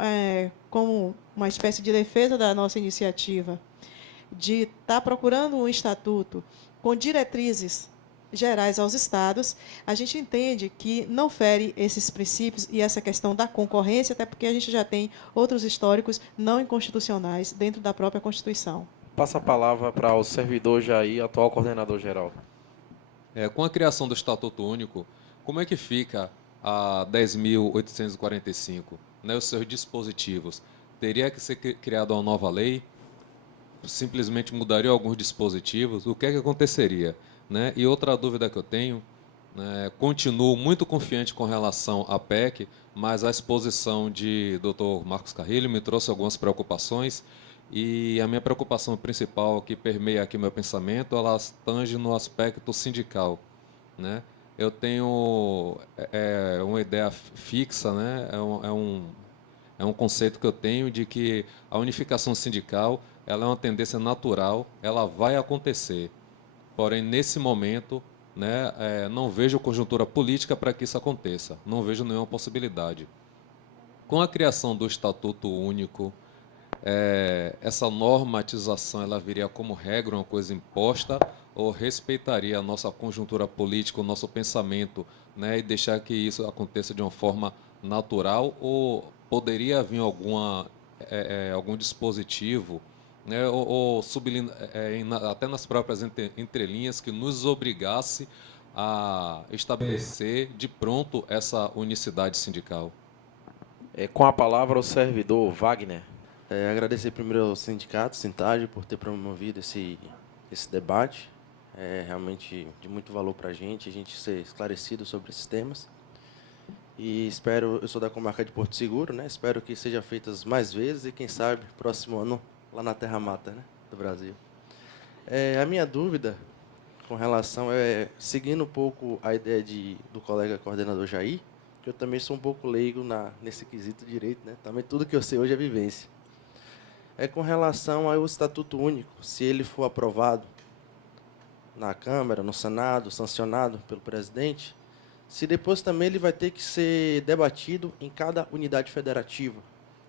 como uma espécie de defesa da nossa iniciativa de estar procurando um estatuto com diretrizes gerais aos estados, a gente entende que não fere esses princípios e essa questão da concorrência, até porque a gente já tem outros históricos não inconstitucionais dentro da própria Constituição. Passa a palavra para o servidor Jair, atual coordenador-geral. Com a criação do Estatuto Único, como é que fica a 10.845, né, os seus dispositivos? Teria que ser criada uma nova lei? Simplesmente mudaria alguns dispositivos? O que é que aconteceria? Né? E outra dúvida que eu tenho, né, continuo muito confiante com relação à PEC, mas a exposição de Dr. Marcos Carrilho me trouxe algumas preocupações, e a minha preocupação principal que permeia aqui meu pensamento, ela tange no aspecto sindical, né? Eu tenho uma ideia fixa, né? É um conceito que eu tenho de que a unificação sindical ela é uma tendência natural, ela vai acontecer. Porém, nesse momento, né, não vejo conjuntura política para que isso aconteça, não vejo nenhuma possibilidade. Com a criação do Estatuto Único, essa normatização ela viria como regra, uma coisa imposta, ou respeitaria a nossa conjuntura política, o nosso pensamento, né, e deixar que isso aconteça de uma forma natural, ou poderia vir algum dispositivo, né, ou até nas próprias entrelinhas, que nos obrigasse a estabelecer de pronto essa unicidade sindical? Com a palavra o servidor Wagner. Agradecer primeiro ao sindicato, Sintag, por ter promovido esse debate. É realmente de muito valor para a gente ser esclarecido sobre esses temas. E eu sou da comarca de Porto Seguro, né? Espero que sejam feitas mais vezes e, quem sabe, próximo ano, lá na Terra Mata, né, do Brasil. A minha dúvida com relação seguindo um pouco a ideia do colega coordenador Jair, que eu também sou um pouco leigo nesse quesito de direito, né? Também tudo que eu sei hoje é vivência. Com relação ao Estatuto Único, se ele for aprovado na Câmara, no Senado, sancionado pelo presidente, se depois também ele vai ter que ser debatido em cada unidade federativa,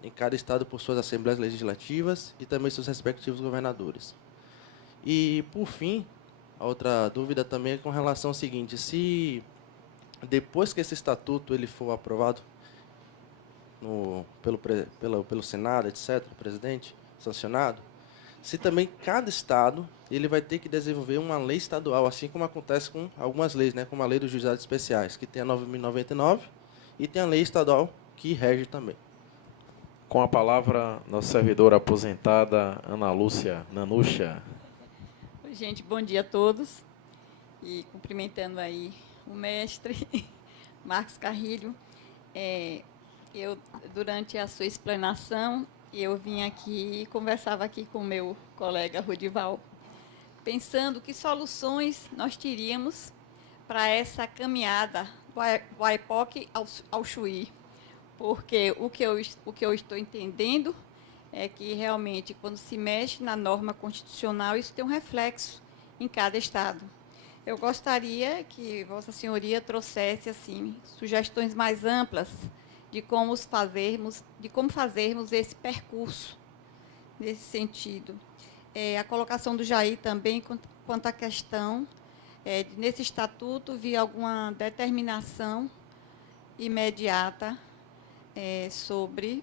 em cada estado por suas assembleias legislativas e também seus respectivos governadores. E, por fim, a outra dúvida também é com relação ao seguinte: se depois que esse estatuto ele for aprovado pelo Senado, etc., presidente, sancionado, se também cada estado ele vai ter que desenvolver uma lei estadual, assim como acontece com algumas leis, né, como a Lei dos Juizados Especiais, que tem a 9.099, e tem a lei estadual que rege também. Com a palavra, nossa servidora aposentada, Ana Lúcia Nanucha. Oi, gente, bom dia a todos. E cumprimentando aí o mestre Marcos Carrilho. Durante a sua explanação, eu vim aqui e conversava aqui com o meu colega Rudival, pensando que soluções nós teríamos para essa caminhada do AIPOC ao Chuí. Porque o que eu estou entendendo é que, realmente, quando se mexe na norma constitucional, isso tem um reflexo em cada estado. Eu gostaria que Vossa Senhoria trouxesse assim, sugestões mais amplas de como fazermos esse percurso nesse sentido. A colocação do Jair também quanto à questão, nesse estatuto, havia alguma determinação imediata sobre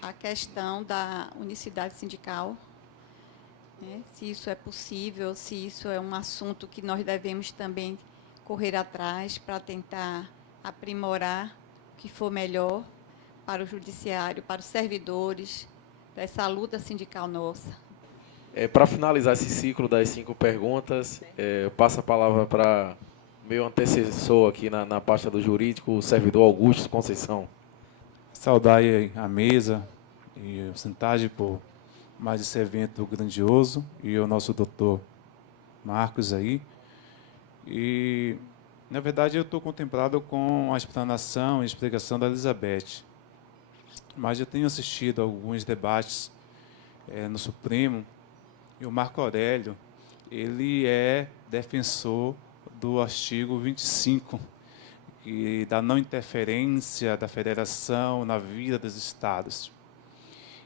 a questão da unicidade sindical, né? Se isso é possível, se isso é um assunto que nós devemos também correr atrás para tentar aprimorar o que for melhor para o judiciário, para os servidores, dessa luta sindical nossa. Para finalizar esse ciclo das 5 perguntas, eu passo a palavra para meu antecessor aqui na pasta do jurídico, o servidor Augusto Conceição. Saudar aí a mesa e o Sintagem por mais esse evento grandioso e o nosso doutor Marcos aí. E, na verdade, eu estou contemplado com a explanação e explicação da Elizabeth. Mas eu tenho assistido a alguns debates no Supremo e o Marco Aurélio, ele é defensor do artigo 25, e da não interferência da federação na vida dos estados.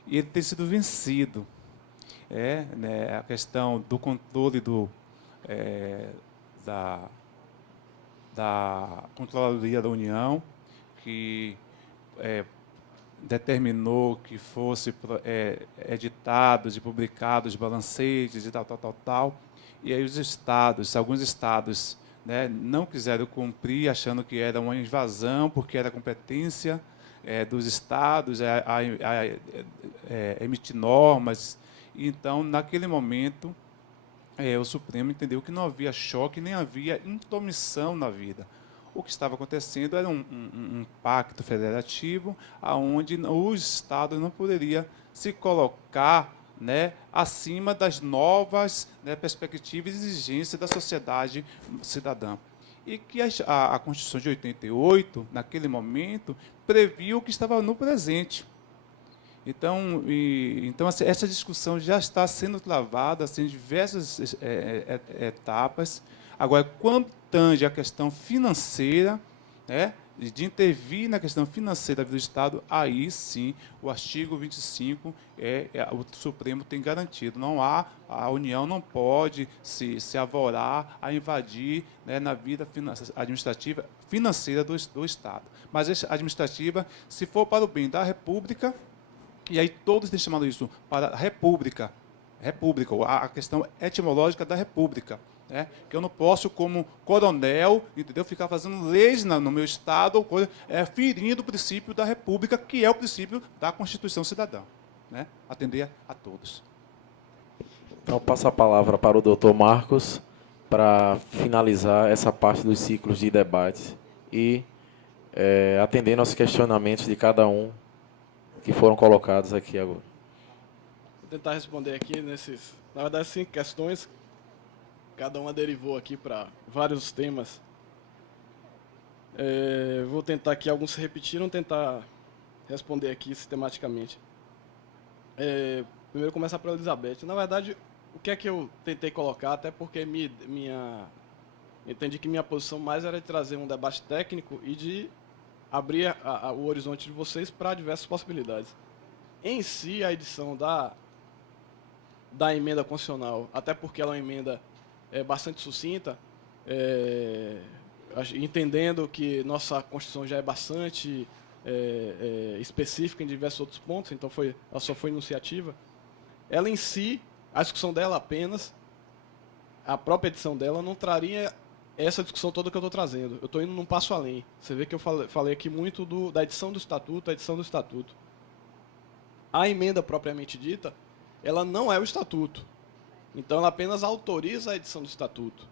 E ele tem sido vencido. A questão do controle da Controladoria da União, que determinou que fosse editados e publicados balancetes e tal. E aí os estados, alguns estados, não quiseram cumprir, achando que era uma invasão, porque era competência dos estados a emitir normas. Então, naquele momento, o Supremo entendeu que não havia choque, nem havia intromissão na vida. O que estava acontecendo era um pacto federativo, onde os estados não poderiam se colocar acima das novas perspectivas e exigências da sociedade cidadã. E que a Constituição de 88, naquele momento, previu o que estava no presente. Então, assim, essa discussão já está sendo travada assim, em diversas etapas. Agora, quando tange a questão financeira, de intervir na questão financeira da vida do Estado, aí sim o artigo 25 o Supremo tem garantido. A União não pode se avorar a invadir na vida administrativa financeira do Estado. Mas essa administrativa, se for para o bem da República, e aí todos têm chamado isso para a República, a questão etimológica da República. Que eu não posso, como coronel, entendeu, ficar fazendo leis no meu Estado, ferindo o princípio da República, que é o princípio da Constituição Cidadã. Atender a todos. Então, passo a palavra para o doutor Marcos, para finalizar essa parte dos ciclos de debate e atendendo aos questionamentos de cada um que foram colocados aqui agora. Vou tentar responder aqui na verdade, 5 questões. Cada uma derivou aqui para vários temas. Vou tentar aqui, alguns se repetiram, tentar responder aqui sistematicamente. Primeiro começar pela Elizabeth. Na verdade, o que é que eu tentei colocar, até porque entendi que minha posição mais era de trazer um debate técnico e de abrir o horizonte de vocês para diversas possibilidades. Em si, a edição da emenda constitucional, até porque ela é uma emenda bastante sucinta, entendendo que nossa Constituição já é bastante específica em diversos outros pontos, então ela só foi enunciativa. Ela em si, a discussão dela apenas, a própria edição dela não traria essa discussão toda que eu estou trazendo. Eu estou indo num passo além. Você vê que eu falei aqui muito da edição do Estatuto, A emenda propriamente dita, ela não é o Estatuto. Então, ela apenas autoriza a edição do Estatuto.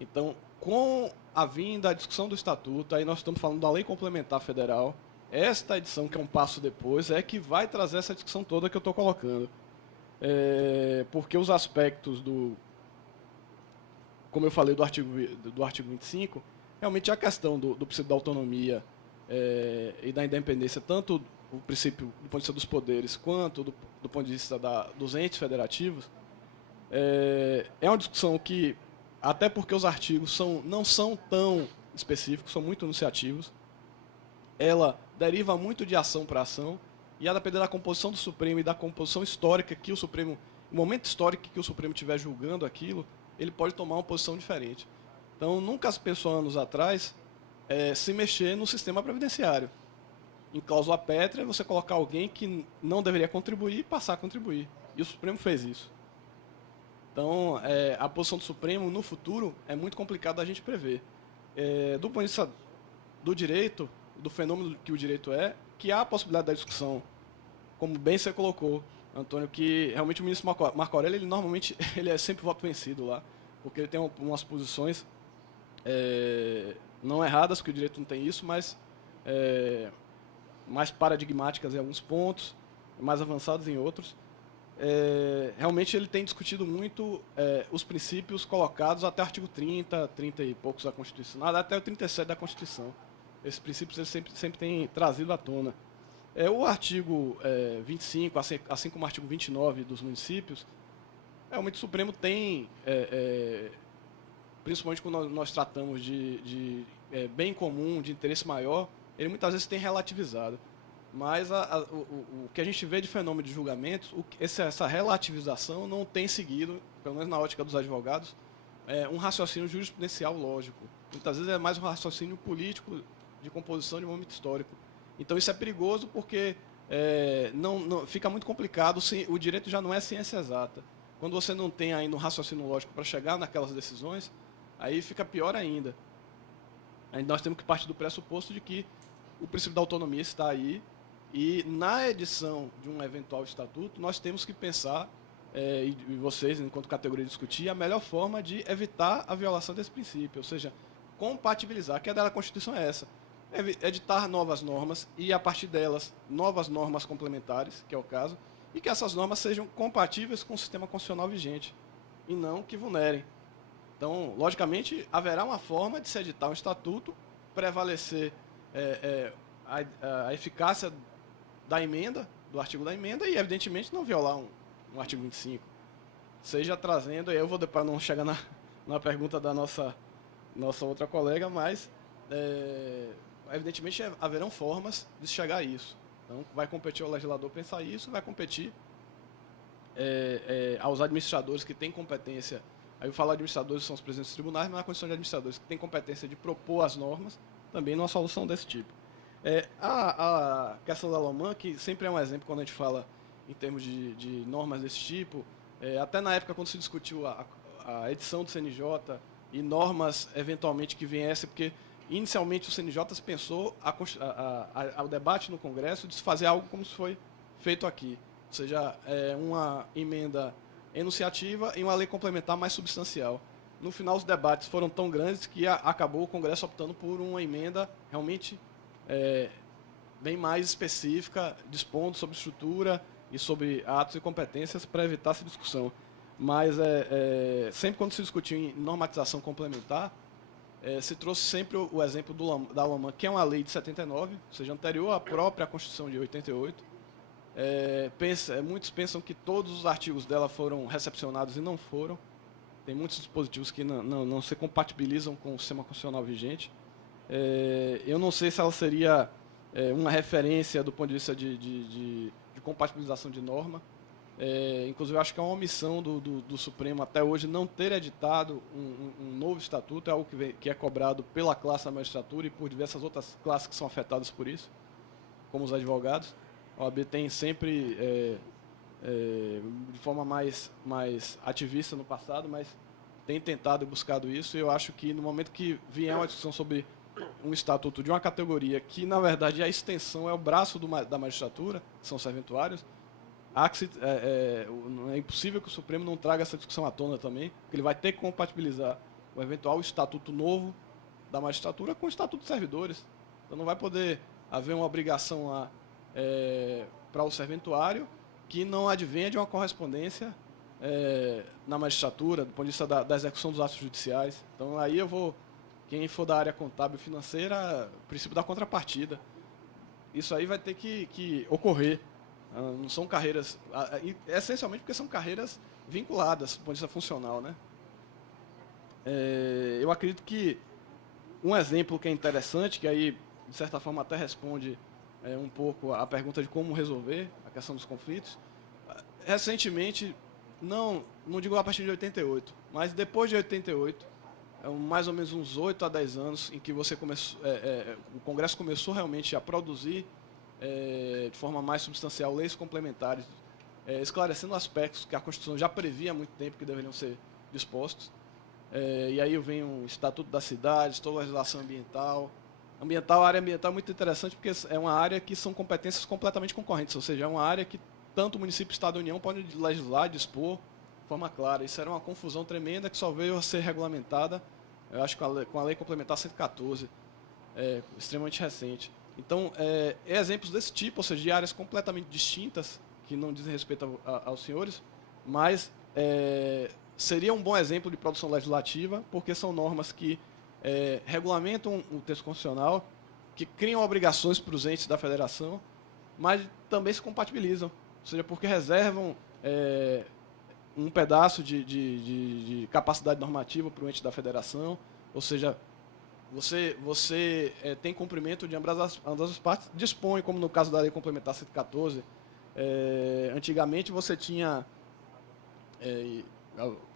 Então, com a vinda, a discussão do Estatuto, aí nós estamos falando da Lei Complementar Federal, esta edição, que é um passo depois, é que vai trazer essa discussão toda que eu estou colocando. Porque os aspectos como eu falei, do artigo 25, realmente a questão do princípio da autonomia e da independência, tanto o princípio do ponto de vista dos poderes, quanto do ponto de vista dos entes federativos, é uma discussão que, até porque os artigos não são tão específicos, são muito enunciativos, ela deriva muito de ação para ação, e a depender da composição do Supremo e da composição histórica que o Supremo, no momento histórico que o Supremo estiver julgando aquilo, ele pode tomar uma posição diferente. Então, nunca se pensou anos atrás se mexer no sistema previdenciário. Em cláusula pétrea, você colocar alguém que não deveria contribuir e passar a contribuir. E o Supremo fez isso. Então, a posição do Supremo, no futuro, é muito complicado a gente prever. Do ponto de vista do direito, do fenômeno que o direito que há a possibilidade da discussão, como bem você colocou, Antônio, que realmente o ministro Marco Aurélio, ele normalmente ele é sempre voto vencido lá, porque ele tem umas posições não erradas, porque o direito não tem isso, mas mais paradigmáticas em alguns pontos, mais avançadas em outros. Realmente ele tem discutido muito os princípios colocados até o artigo 30 e poucos da Constituição, até o 37 da Constituição. Esses princípios ele sempre tem trazido à tona. O artigo 25, assim como o artigo 29 dos municípios, realmente o Supremo tem, principalmente quando nós tratamos de bem comum, de interesse maior, ele muitas vezes tem relativizado. Mas o que a gente vê de fenômeno de julgamentos, essa relativização não tem seguido, pelo menos na ótica dos advogados, um raciocínio jurisprudencial lógico. Muitas vezes é mais um raciocínio político de composição de momento histórico. Então isso é perigoso porque não fica muito complicado, o direito já não é ciência exata. Quando você não tem ainda um raciocínio lógico para chegar naquelas decisões, aí fica pior ainda. Aí nós temos que partir do pressuposto de que o princípio da autonomia está aí, e na edição de um eventual estatuto, nós temos que pensar, e vocês, enquanto categoria, discutir a melhor forma de evitar a violação desse princípio, ou seja, compatibilizar, que a da Constituição é essa, editar novas normas e, a partir delas, novas normas complementares, que é o caso, e que essas normas sejam compatíveis com o sistema constitucional vigente, e não que vulnerem. Então, logicamente, haverá uma forma de se editar um estatuto, prevalecer a eficácia da emenda, do artigo da emenda, e, evidentemente, não violar um artigo 25. Seja trazendo, aí eu vou, para não chegar na pergunta da nossa outra colega, mas, evidentemente, haverão formas de chegar a isso. Então, vai competir ao legislador pensar isso, vai competir aos administradores que têm competência. Aí eu falo administradores, são os presidentes dos tribunais, mas na condição de administradores que têm competência de propor as normas, também numa solução desse tipo. A questão da LOMAN, que sempre é um exemplo quando a gente fala em termos de normas desse tipo, até na época quando se discutiu a edição do CNJ e normas eventualmente que viessem, porque inicialmente o CNJ pensou o debate no Congresso de se fazer algo como se foi feito aqui, ou seja, uma emenda enunciativa e uma lei complementar mais substancial. No final, os debates foram tão grandes que acabou o Congresso optando por uma emenda realmente bem mais específica, dispondo sobre estrutura e sobre atos e competências para evitar essa discussão. Mas sempre quando se discutiu em normatização complementar, se trouxe sempre o exemplo da LOMAN, que é uma lei de 79, ou seja, anterior à própria Constituição de 88. Muitos pensam que todos os artigos dela foram recepcionados e não foram. Tem muitos dispositivos que não se compatibilizam com o sistema constitucional vigente. Eu não sei se ela seria uma referência do ponto de vista de compatibilização de norma. Inclusive, eu acho que é uma omissão do Supremo até hoje não ter editado um novo estatuto, é algo que é cobrado pela classe da magistratura e por diversas outras classes que são afetadas por isso, como os advogados. A OAB tem sempre, de forma mais ativista no passado, mas tem tentado e buscado isso, e eu acho que no momento que vier uma discussão sobre um estatuto de uma categoria que, na verdade, a extensão é o braço da magistratura, são os serventuários, é impossível que o Supremo não traga essa discussão à tona também, porque ele vai ter que compatibilizar o eventual estatuto novo da magistratura com o estatuto dos servidores. Então não vai poder haver uma obrigação lá para o serventuário que não advenha de uma correspondência na magistratura, do ponto de vista da execução dos atos judiciais. Então aí quem for da área contábil e financeira, princípio da contrapartida. Isso aí vai ter que ocorrer. Não são carreiras, essencialmente porque são carreiras vinculadas do ponto de vista funcional, né? Eu acredito que um exemplo que é interessante, que aí, de certa forma, até responde um pouco a pergunta de como resolver a questão dos conflitos. Recentemente, não digo a partir de 88, mas depois de 88, mais ou menos uns 8 a 10 anos, em que o Congresso começou realmente a produzir de forma mais substancial leis complementares, esclarecendo aspectos que a Constituição já previa há muito tempo que deveriam ser dispostos. E aí vem o Estatuto das Cidades, toda a legislação ambiental, A área ambiental é muito interessante porque é uma área que são competências completamente concorrentes, ou seja, é uma área que tanto o município, Estado e União podem legislar, dispor de forma clara. Isso era uma confusão tremenda que só veio a ser regulamentada, eu acho, com a Lei Complementar 114, extremamente recente. Então, exemplos desse tipo, ou seja, de áreas completamente distintas, que não dizem respeito aos senhores, mas seria um bom exemplo de produção legislativa, porque são normas que regulamentam o texto constitucional, que criam obrigações para os entes da federação, mas também se compatibilizam, ou seja, porque reservam um pedaço de capacidade normativa para o ente da federação, ou seja, você tem cumprimento de ambas as partes, dispõe, como no caso da Lei Complementar 114, antigamente você tinha,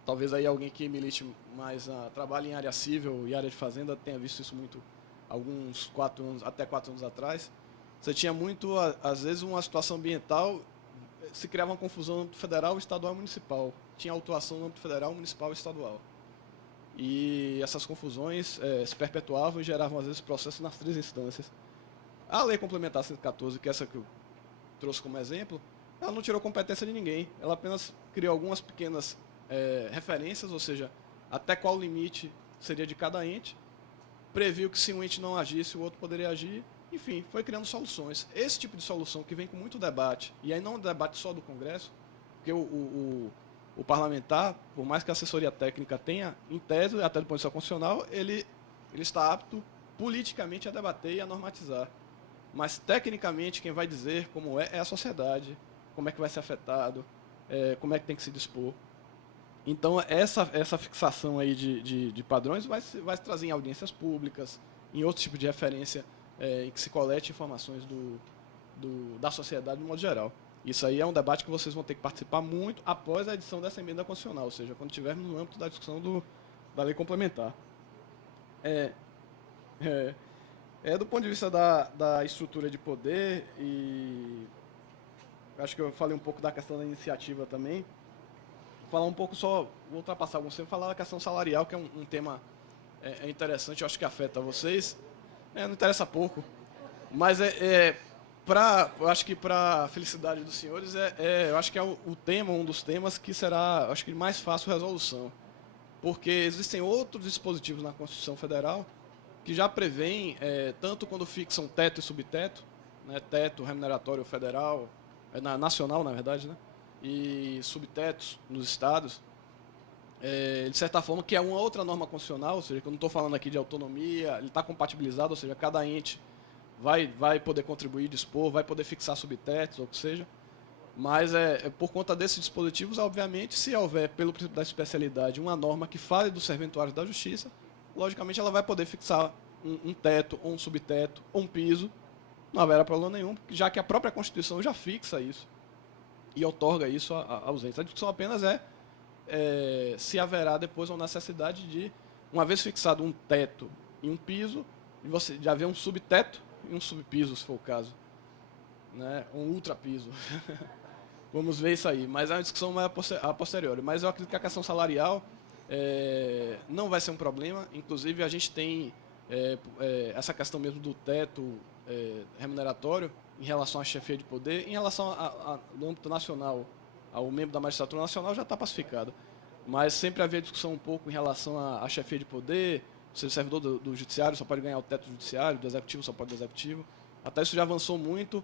talvez aí alguém que milite mais, trabalha em área civil e área de fazenda tenha visto isso muito, alguns 4 anos, até 4 anos atrás, você tinha muito, às vezes, uma situação ambiental, se criava uma confusão no âmbito federal, estadual e municipal. Tinha autuação no âmbito federal, municipal e estadual. E essas confusões se perpetuavam e geravam, às vezes, processos nas 3 instâncias. A Lei Complementar 114, que é essa que eu trouxe como exemplo, ela não tirou competência de ninguém. Ela apenas criou algumas pequenas referências, ou seja, até qual limite seria de cada ente, previu que se um ente não agisse, o outro poderia agir, enfim, foi criando soluções. Esse tipo de solução que vem com muito debate, e aí não um debate só do Congresso, porque o parlamentar, por mais que a assessoria técnica tenha, em tese, até do ponto de vista constitucional, ele está apto politicamente a debater e a normatizar. Mas, tecnicamente, quem vai dizer como é a sociedade, como é que vai ser afetado, como é que tem que se dispor. Então, essa fixação aí de padrões vai se trazer em audiências públicas, em outro tipo de referência, em que se colete informações da sociedade de modo geral. Isso aí é um debate que vocês vão ter que participar muito após a edição dessa emenda constitucional, ou seja, quando estivermos no âmbito da discussão da lei complementar. Do ponto de vista da estrutura de poder, e acho que eu falei um pouco da questão da iniciativa também, falar um pouco só, vou ultrapassar alguns tempos, falar da questão salarial, que é um tema interessante, eu acho que afeta vocês. Não interessa pouco, mas eu acho que para a felicidade dos senhores, eu acho que é um dos temas que será, acho que mais fácil resolução, porque existem outros dispositivos na Constituição Federal que já prevêem, tanto quando fixam teto e subteto, né, teto remuneratório federal, nacional, na verdade, né, e subtetos nos estados, de certa forma, que é uma outra norma constitucional, ou seja, que eu não estou falando aqui de autonomia, ele está compatibilizado, ou seja, cada ente vai poder contribuir, dispor, vai poder fixar subtetos, ou o que seja, mas por conta desses dispositivos, obviamente, se houver, pelo princípio da especialidade, uma norma que fale dos serventuários da Justiça, logicamente ela vai poder fixar um teto, ou um subteto, ou um piso, não haverá problema nenhum, já que a própria Constituição já fixa isso e outorga isso aos entes. A discussão apenas se haverá depois uma necessidade de, uma vez fixado um teto e um piso, de haver um subteto e um subpiso, se for o caso, né? Um ultrapiso. Vamos ver isso aí, mas é uma discussão mais a posteriori. Mas eu acredito que a questão salarial não vai ser um problema. Inclusive, a gente tem essa questão mesmo do teto remuneratório em relação à chefia de poder, em relação no âmbito nacional, ao membro da magistratura nacional, já está pacificado. Mas sempre havia discussão um pouco em relação à chefia de poder, ou seja, o servidor do judiciário só pode ganhar o teto do judiciário, do executivo só pode do executivo. Até isso já avançou muito,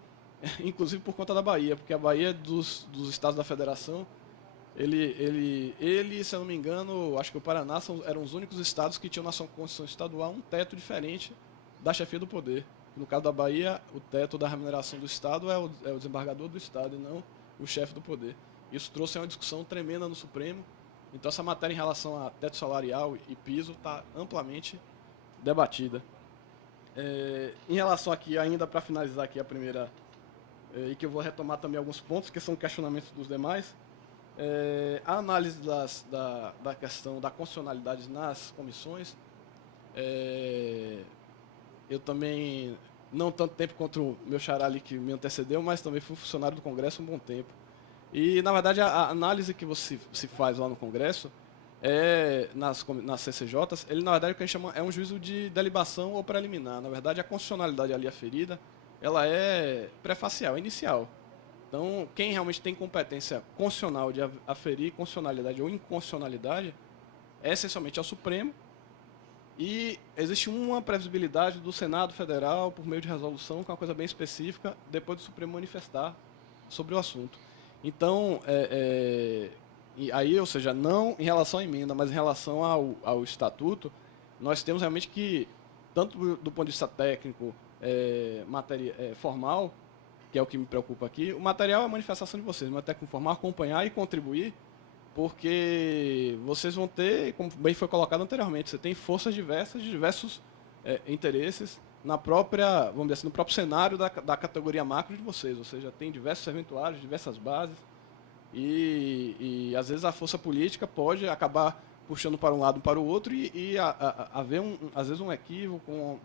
inclusive por conta da Bahia, porque a Bahia dos estados da federação, ele, se eu não me engano, acho que o Paraná eram os únicos estados que tinham na sua Constituição estadual um teto diferente da chefia do poder. No caso da Bahia, o teto da remuneração do Estado é o desembargador do Estado e não o chefe do poder. Isso trouxe uma discussão tremenda no Supremo. Então, essa matéria em relação a teto salarial e piso está amplamente debatida. Em relação aqui, ainda para finalizar aqui a primeira, e que eu vou retomar também alguns pontos, que são questionamentos dos demais, a análise da questão da constitucionalidade nas comissões, eu também, não tanto tempo quanto o meu xará ali que me antecedeu, mas também fui funcionário do Congresso um bom tempo. E, na verdade, a análise que se faz lá no Congresso, nas CCJs, ele, na verdade, o que a gente chama é um juízo de delibação ou preliminar. Na verdade, a constitucionalidade ali aferida, ela é prefacial, é inicial. Então, quem realmente tem competência constitucional de aferir constitucionalidade ou inconstitucionalidade é essencialmente ao Supremo, e existe uma previsibilidade do Senado Federal por meio de resolução, que é uma coisa bem específica, depois do Supremo manifestar sobre o assunto. Então, e aí, ou seja, não em relação à emenda, mas em relação ao estatuto, nós temos realmente que, tanto do ponto de vista técnico, formal, que é o que me preocupa aqui, o material é a manifestação de vocês, mas técnico formal, acompanhar e contribuir, porque vocês vão ter, como bem foi colocado anteriormente, você tem forças diversas, de diversos interesses, na própria, vamos dizer assim, no próprio cenário da categoria macro de vocês, ou seja, tem diversos serventuários, diversas bases, e às vezes a força política pode acabar puxando para um lado para o outro e haver, às vezes, um equívoco,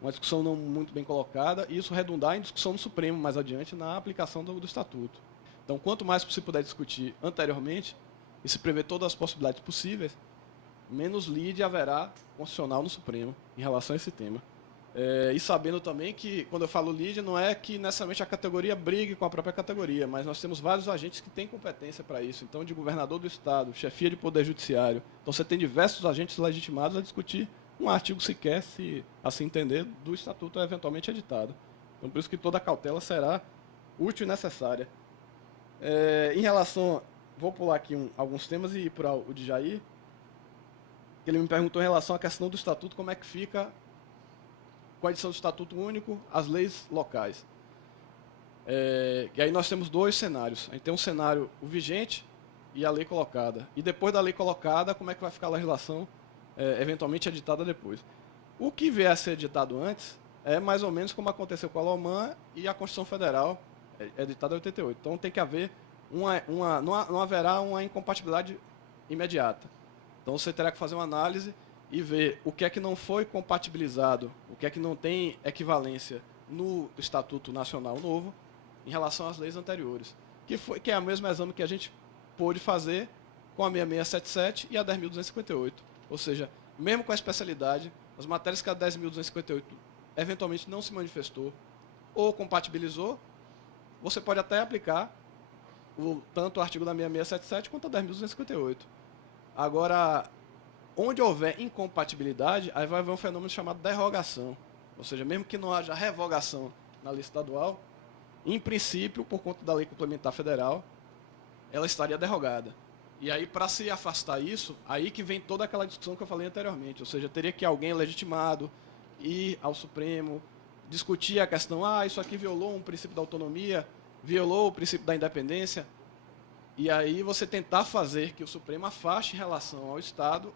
uma discussão não muito bem colocada, e isso redundar em discussão no Supremo mais adiante na aplicação do Estatuto. Então, quanto mais se puder discutir anteriormente e se prever todas as possibilidades possíveis, menos lide haverá constitucional no Supremo em relação a esse tema. E sabendo também que, quando eu falo lide, não é que necessariamente a categoria brigue com a própria categoria, mas nós temos vários agentes que têm competência para isso. Então, de governador do Estado, chefia de poder judiciário. Então, você tem diversos agentes legitimados a discutir um artigo sequer, se assim entender, do Estatuto eventualmente editado. Então, por isso que toda cautela será útil e necessária. Em relação... Vou pular aqui alguns temas e ir para o de Jair. Ele me perguntou em relação à questão do Estatuto, como é que fica com a edição do Estatuto Único, as leis locais. E aí nós temos dois cenários. A gente tem um cenário, o vigente e a lei colocada. E depois da lei colocada, como é que vai ficar a legislação eventualmente editada depois. O que vier a ser editado antes é mais ou menos como aconteceu com a Lomã e a Constituição Federal, editada em 88. Então tem que haver não haverá uma incompatibilidade imediata. Então você terá que fazer uma análise e ver o que é que não foi compatibilizado, o que é que não tem equivalência no Estatuto Nacional Novo em relação às leis anteriores, que é o mesmo exame que a gente pôde fazer com a 6677 e a 10.258. Ou seja, mesmo com a especialidade, as matérias que a 10.258 eventualmente não se manifestou ou compatibilizou, você pode até aplicar tanto o artigo da 6677 quanto a 10.258. Agora, onde houver incompatibilidade, aí vai haver um fenômeno chamado derrogação. Ou seja, mesmo que não haja revogação na lei estadual, em princípio, por conta da lei complementar federal, ela estaria derrogada. E aí, para se afastar isso, aí que vem toda aquela discussão que eu falei anteriormente. Ou seja, teria que alguém legitimado ir ao Supremo, discutir a questão, isso aqui violou um princípio da autonomia, violou o princípio da independência, e aí você tentar fazer que o Supremo afaste em relação ao Estado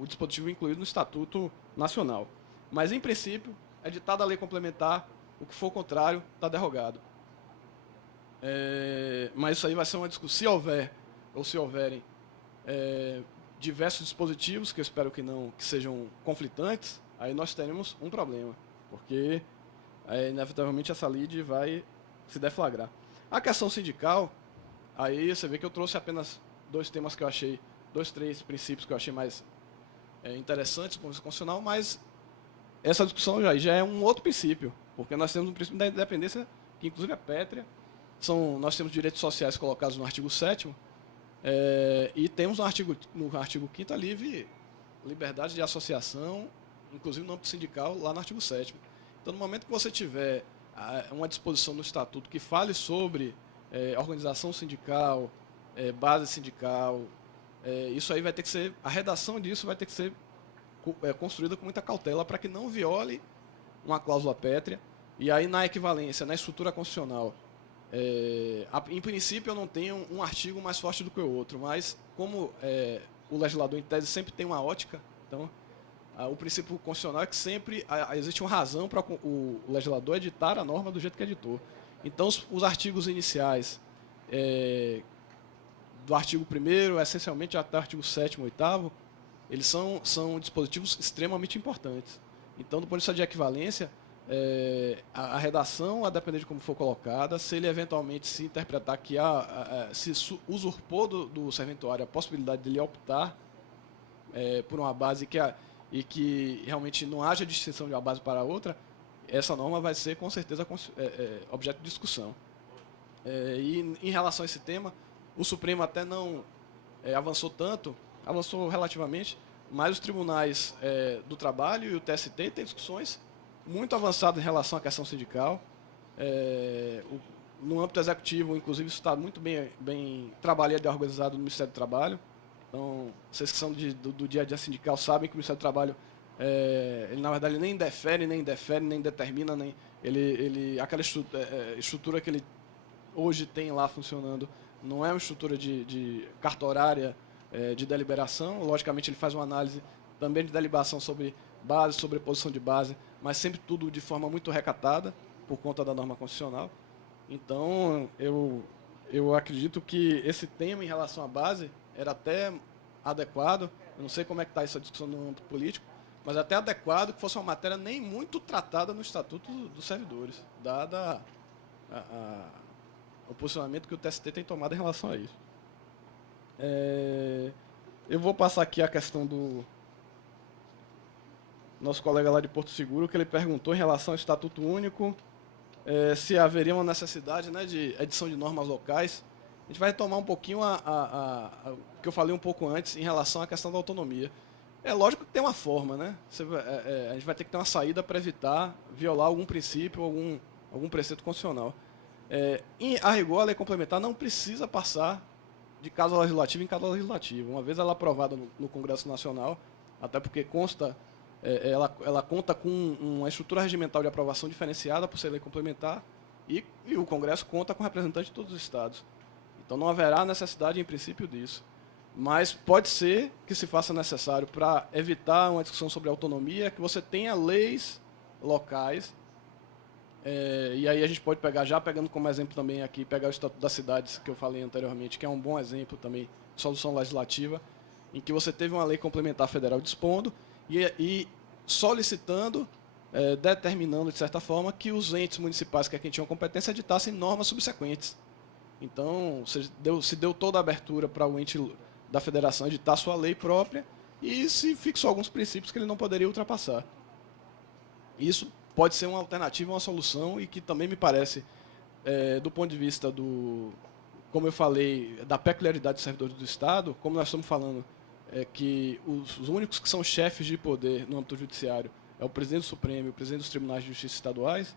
o dispositivo incluído no Estatuto Nacional. Mas, em princípio, editada a lei complementar, o que for contrário está derrogado. Mas isso aí vai ser uma discussão, se houver, ou se houverem, diversos dispositivos, que eu espero que não, que sejam conflitantes, aí nós teremos um problema, porque inevitavelmente essa lide vai se deflagrar. A questão sindical, aí você vê que eu trouxe apenas dois temas que eu achei, 3 princípios que eu achei mais interessantes do ponto de vista constitucional, mas essa discussão já é um outro princípio, porque nós temos um princípio da independência, que inclusive é pétrea, nós temos direitos sociais colocados no artigo 7º, e temos no artigo 5º a liberdade de associação, inclusive no âmbito sindical, lá no artigo 7º. Então, no momento que você tiver uma disposição no Estatuto que fale sobre organização sindical, base sindical, isso aí vai ter que ser, a redação disso vai ter que ser construída com muita cautela para que não viole uma cláusula pétrea. E aí, na equivalência, na estrutura constitucional, em princípio eu não tenho um artigo mais forte do que o outro, mas como o legislador, em tese, sempre tem uma ótica, então o princípio constitucional é que sempre existe uma razão para o legislador editar a norma do jeito que editou. Então, os artigos iniciais do artigo 1º, essencialmente até o artigo 7º, 8º, eles são dispositivos extremamente importantes. Então, do ponto de vista de equivalência, a redação, a depender de como for colocada, se ele eventualmente se interpretar que se usurpou do serventuário a possibilidade de ele optar por uma base e que realmente não haja distinção de uma base para outra, essa norma vai ser, com certeza, objeto de discussão. E em relação a esse tema, o Supremo até não avançou tanto, avançou relativamente, mas os tribunais do trabalho e o TST têm discussões muito avançadas em relação à questão sindical. No âmbito executivo, inclusive, isso está muito bem trabalhado e organizado no Ministério do Trabalho. Então, vocês que são do dia a dia sindical sabem que o Ministério do Trabalho, ele, na verdade, nem defere, nem determina, aquela estrutura que ele hoje tem lá funcionando não é uma estrutura de carta horária de deliberação. Logicamente, ele faz uma análise também de deliberação sobre base, sobre posição de base, mas sempre tudo de forma muito recatada, por conta da norma constitucional. Então, eu acredito que esse tema em relação à base era até adequado. Eu não sei como é que está essa discussão no âmbito político, mas até adequado que fosse uma matéria nem muito tratada no Estatuto dos Servidores, dada o posicionamento que o TST tem tomado em relação a isso. Eu vou passar aqui a questão do nosso colega lá de Porto Seguro, que ele perguntou em relação ao Estatuto Único, se haveria uma necessidade, né, de edição de normas locais. A gente vai retomar um pouquinho o que eu falei um pouco antes em relação à questão da autonomia. É lógico que tem uma forma, né? A gente vai ter que ter uma saída para evitar violar algum princípio, algum preceito constitucional. A rigor, a lei complementar não precisa passar de casa legislativa em casa legislativa. Uma vez ela aprovada no Congresso Nacional, até porque ela conta com uma estrutura regimental de aprovação diferenciada por ser lei complementar, e o Congresso conta com representantes de todos os estados. Então não haverá necessidade, em princípio, disso. Mas pode ser que se faça necessário, para evitar uma discussão sobre autonomia, que você tenha leis locais. E aí a gente pode pegando como exemplo também aqui, pegar o Estatuto das Cidades, que eu falei anteriormente, que é um bom exemplo também de solução legislativa, em que você teve uma lei complementar federal dispondo e solicitando, determinando, de certa forma, que os entes municipais que tinham competência editassem normas subsequentes. Então, se deu toda a abertura para o ente da federação editar sua lei própria e se fixou alguns princípios que ele não poderia ultrapassar. Isso pode ser uma alternativa, uma solução, e que também me parece, do ponto de vista como eu falei, da peculiaridade dos servidores do Estado, como nós estamos falando, que os únicos que são chefes de poder no âmbito judiciário é o presidente do Supremo e o presidente dos tribunais de justiça estaduais.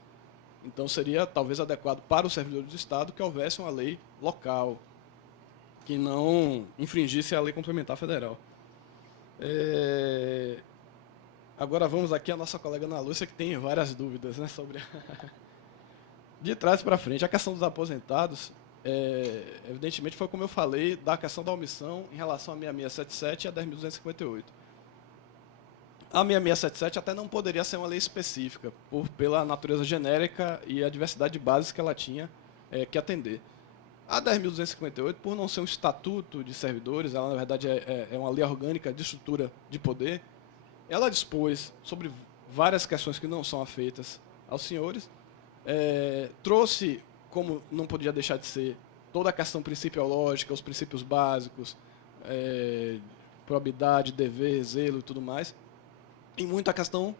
Então, seria talvez adequado para os servidores do Estado que houvesse uma lei local que não infringisse a lei complementar federal. Agora vamos aqui à nossa colega Ana Lúcia, que tem várias dúvidas, né, sobre de trás para frente. A questão dos aposentados, evidentemente, foi como eu falei, da questão da omissão em relação a 6677 e a 10.258. A 6677 até não poderia ser uma lei específica, pela natureza genérica e a diversidade de bases que ela tinha que atender. A 10.258, por não ser um estatuto de servidores, ela, na verdade, é uma lei orgânica de estrutura de poder, ela dispôs sobre várias questões que não são afeitas aos senhores, trouxe, como não podia deixar de ser, toda a questão principiológica, os princípios básicos, probidade, dever, zelo e tudo mais, e muita questão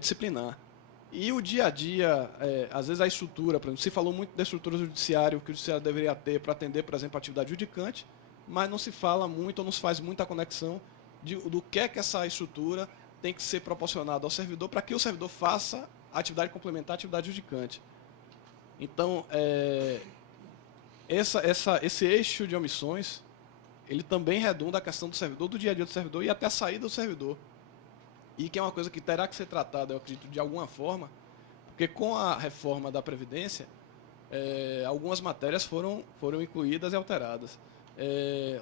disciplinar. E o dia a dia, às vezes a estrutura, por exemplo, se falou muito da estrutura do judiciário, que o judiciário deveria ter para atender, por exemplo, a atividade judicante, mas não se fala muito, ou não se faz muita conexão do que essa estrutura tem que ser proporcionada ao servidor para que o servidor faça a atividade complementar à atividade judicante. Então, esse eixo de omissões, ele também redunda a questão do servidor, do dia a dia do servidor e até a saída do servidor. E que é uma coisa que terá que ser tratada, eu acredito, de alguma forma, porque com a reforma da Previdência, algumas matérias foram incluídas e alteradas.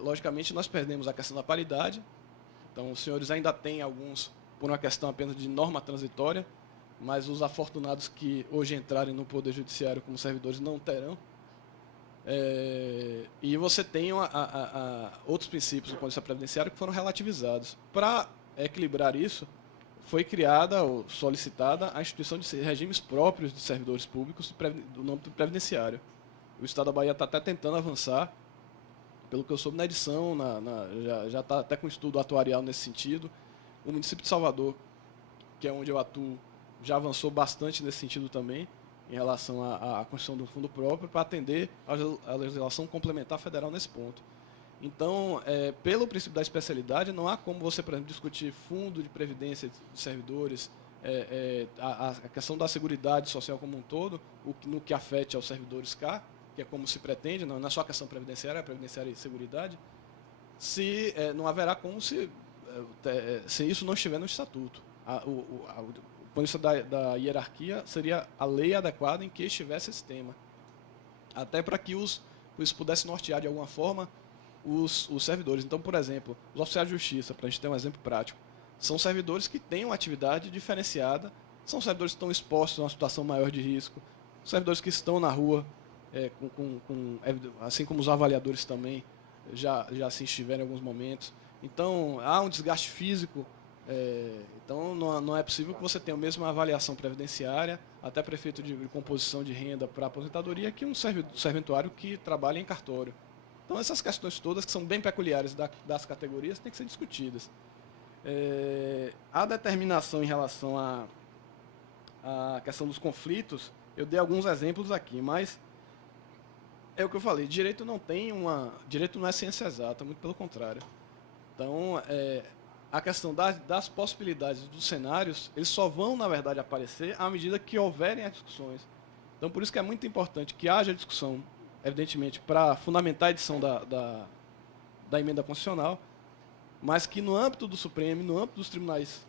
Logicamente, nós perdemos a questão da paridade, então os senhores ainda têm alguns, por uma questão apenas de norma transitória, mas os afortunados que hoje entrarem no Poder Judiciário como servidores não terão. E você tem outros princípios do ponto de vista previdenciário que foram relativizados. Para equilibrar isso, foi criada ou solicitada a instituição de regimes próprios de servidores públicos do âmbito previdenciário. O Estado da Bahia está até tentando avançar, pelo que eu soube na edição, já está até com estudo atuarial nesse sentido. O município de Salvador, que é onde eu atuo, já avançou bastante nesse sentido também, em relação à construção de um fundo próprio, para atender a legislação complementar federal nesse ponto. Então, pelo princípio da especialidade, não há como você, por exemplo, discutir fundo de previdência de servidores, a questão da seguridade social como um todo, no que afete aos servidores cá, que é como se pretende, não é só a questão previdenciária, é previdenciária e seguridade, se não haverá como se isso não estiver no estatuto. O ponto de vista da hierarquia seria a lei adequada em que estivesse esse tema. Até para que isso pudesse nortear de alguma forma os servidores. Então, por exemplo, os oficiais de justiça, para a gente ter um exemplo prático, são servidores que têm uma atividade diferenciada, são servidores que estão expostos a uma situação maior de risco, servidores que estão na rua, assim como os avaliadores também já se estiveram em alguns momentos. Então, há um desgaste físico, então não é possível que você tenha a mesma avaliação previdenciária, até para efeito de composição de renda para aposentadoria, que um serventuário que trabalha em cartório. Então, essas questões todas, que são bem peculiares das categorias, têm que ser discutidas. A determinação em relação à questão dos conflitos, eu dei alguns exemplos aqui, mas é o que eu falei, direito não é ciência exata, muito pelo contrário. Então, a questão das possibilidades dos cenários, eles só vão, na verdade, aparecer à medida que houverem as discussões. Então, por isso que é muito importante que haja discussão, evidentemente, para fundamentar a edição da emenda constitucional, mas que no âmbito do Supremo, no âmbito dos tribunais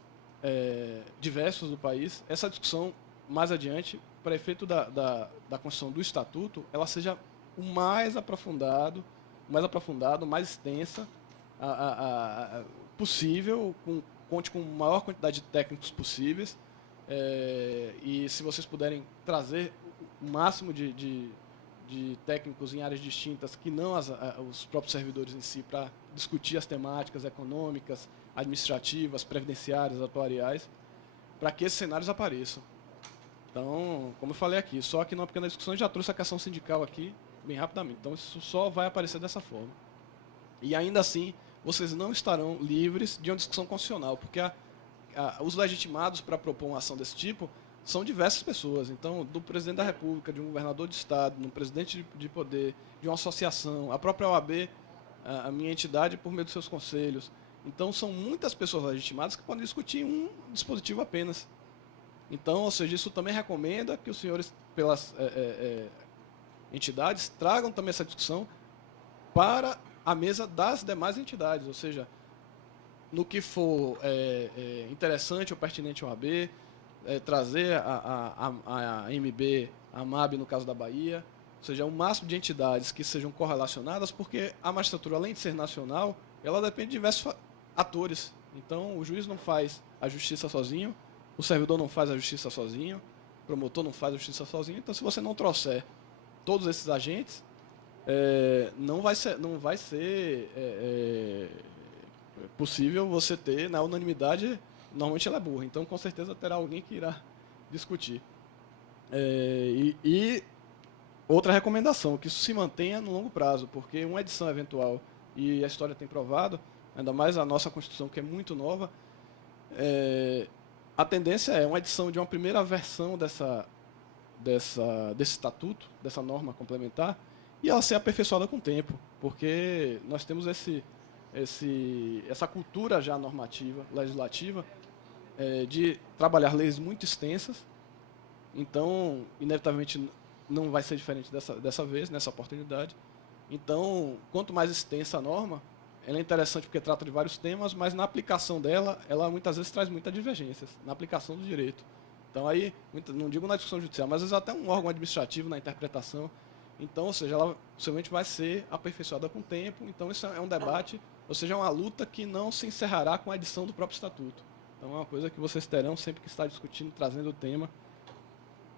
diversos do país, essa discussão, mais adiante, para efeito da construção do Estatuto, ela seja o mais aprofundado, mais extensa possível, conte com a maior quantidade de técnicos possíveis, e se vocês puderem trazer o máximo de técnicos em áreas distintas, que não os próprios servidores em si, para discutir as temáticas econômicas, administrativas, previdenciárias, atuariais, para que esses cenários apareçam. Então, como eu falei aqui, só aqui numa pequena discussão já trouxe a questão sindical aqui, bem rapidamente. Então, isso só vai aparecer dessa forma. E ainda assim, vocês não estarão livres de uma discussão constitucional, porque os legitimados para propor uma ação desse tipo são diversas pessoas. Então, do presidente da República, de um governador de estado, de um presidente de poder, de uma associação, a própria OAB, a minha entidade, por meio dos seus conselhos. Então, são muitas pessoas legitimadas que podem discutir um dispositivo apenas. Então, ou seja, isso também recomenda que os senhores, pelas entidades, tragam também essa discussão para a mesa das demais entidades, ou seja, no que for interessante ou pertinente ao OAB, trazer a MB, a MAB, no caso da Bahia, ou seja, um máximo de entidades que sejam correlacionadas, porque a magistratura, além de ser nacional, ela depende de diversos atores. Então, o juiz não faz a justiça sozinho, o servidor não faz a justiça sozinho, o promotor não faz a justiça sozinho. Então, se você não trouxer todos esses agentes, não vai ser possível você ter, na unanimidade, normalmente ela é burra, então com certeza terá alguém que irá discutir. E outra recomendação, que isso se mantenha no longo prazo, porque uma edição eventual, e a história tem provado, ainda mais a nossa Constituição, que é muito nova, a tendência é uma edição de uma primeira versão desse estatuto, dessa norma complementar, e ela ser aperfeiçoada com o tempo, porque nós temos essa cultura já normativa, legislativa, de trabalhar leis muito extensas. Então, inevitavelmente, não vai ser diferente dessa vez, nessa oportunidade. Então, quanto mais extensa a norma, ela é interessante porque trata de vários temas, mas na aplicação dela, ela muitas vezes traz muitas divergências, na aplicação do direito. Então, aí, não digo na discussão judicial, mas às vezes até um órgão administrativo na interpretação. Então, ou seja, ela possivelmente vai ser aperfeiçoada com o tempo. Então, isso é um debate, ou seja, é uma luta que não se encerrará com a edição do próprio estatuto. Então, é uma coisa que vocês terão sempre que estar discutindo, trazendo o tema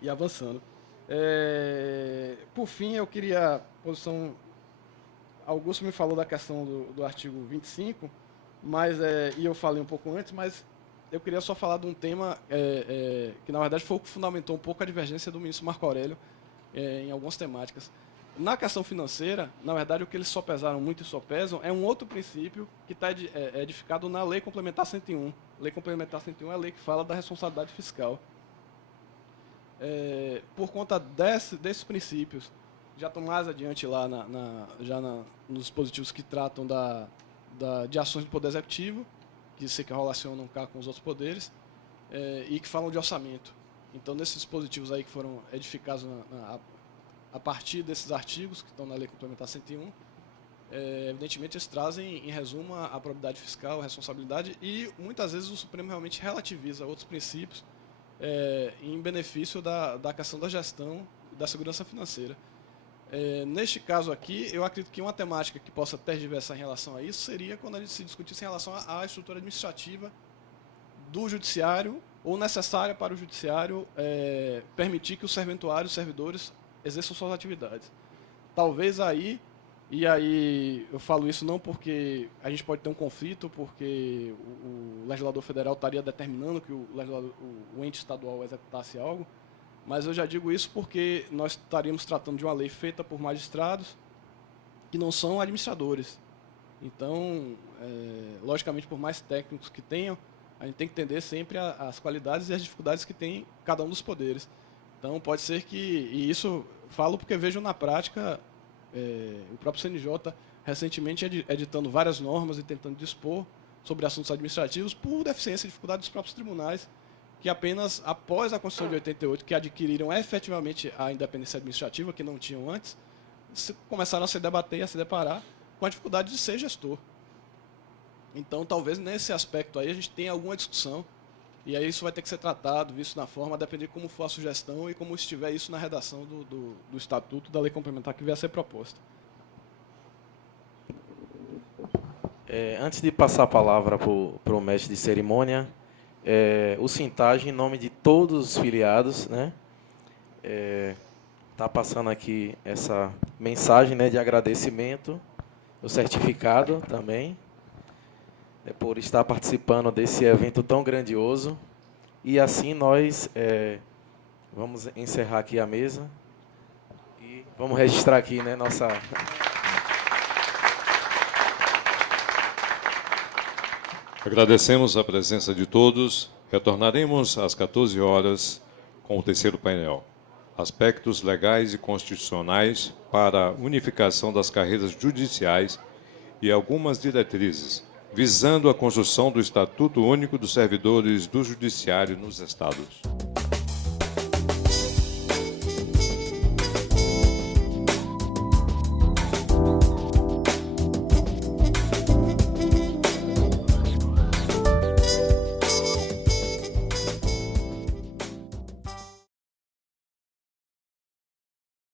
e avançando. Por fim, eu queria... Augusto me falou da questão do artigo 25, e eu falei um pouco antes, mas eu queria só falar de um tema que, na verdade, foi o que fundamentou um pouco a divergência do ministro Marco Aurélio em algumas temáticas. Na questão financeira, na verdade, o que eles só pesaram muito e só pesam é um outro princípio que está edificado na Lei Complementar 101. Lei Complementar 101 é a lei que fala da responsabilidade fiscal. Por conta desses princípios, já estão mais adiante lá nos dispositivos que tratam de ações do Poder Executivo, que se relacionam com os outros poderes, e que falam de orçamento. Então, nesses dispositivos aí que foram edificados a partir desses artigos que estão na Lei Complementar 101, evidentemente eles trazem, em resumo, a probidade fiscal, a responsabilidade, e muitas vezes o Supremo realmente relativiza outros princípios em benefício da questão da gestão e da segurança financeira. Neste caso aqui, eu acredito que uma temática que possa tergiversar em relação a isso seria quando a gente se discutisse em relação à estrutura administrativa do judiciário, ou necessária para o judiciário permitir que os servidores exerçam suas atividades. Talvez aí, e aí eu falo isso não porque a gente pode ter um conflito, porque o legislador federal estaria determinando que o ente estadual executasse algo, mas eu já digo isso porque nós estaríamos tratando de uma lei feita por magistrados que não são administradores. Então, logicamente, por mais técnicos que tenham, a gente tem que entender sempre as qualidades e as dificuldades que tem cada um dos poderes. Então, pode ser que, e isso falo porque vejo na prática, o próprio CNJ recentemente editando várias normas e tentando dispor sobre assuntos administrativos por deficiência e dificuldade dos próprios tribunais, que apenas após a Constituição de 88, que adquiriram efetivamente a independência administrativa, que não tinham antes, começaram a se debater e a se deparar com a dificuldade de ser gestor. Então, talvez nesse aspecto aí a gente tenha alguma discussão, e aí isso vai ter que ser tratado, visto na forma, a depender de como for a sugestão e como estiver isso na redação do Estatuto da Lei Complementar que vier a ser proposta. Antes de passar a palavra para o mestre de cerimônia, o Sintag, em nome de todos os filiados, né, está passando aqui essa mensagem, né, de agradecimento, o certificado também, por estar participando desse evento tão grandioso. E assim nós vamos encerrar aqui a mesa e vamos registrar aqui, né, nossa... Agradecemos a presença de todos. Retornaremos às 14 horas com o terceiro painel. Aspectos legais e constitucionais para a unificação das carreiras judiciais e algumas diretrizes, visando a construção do Estatuto Único dos Servidores do Judiciário nos Estados.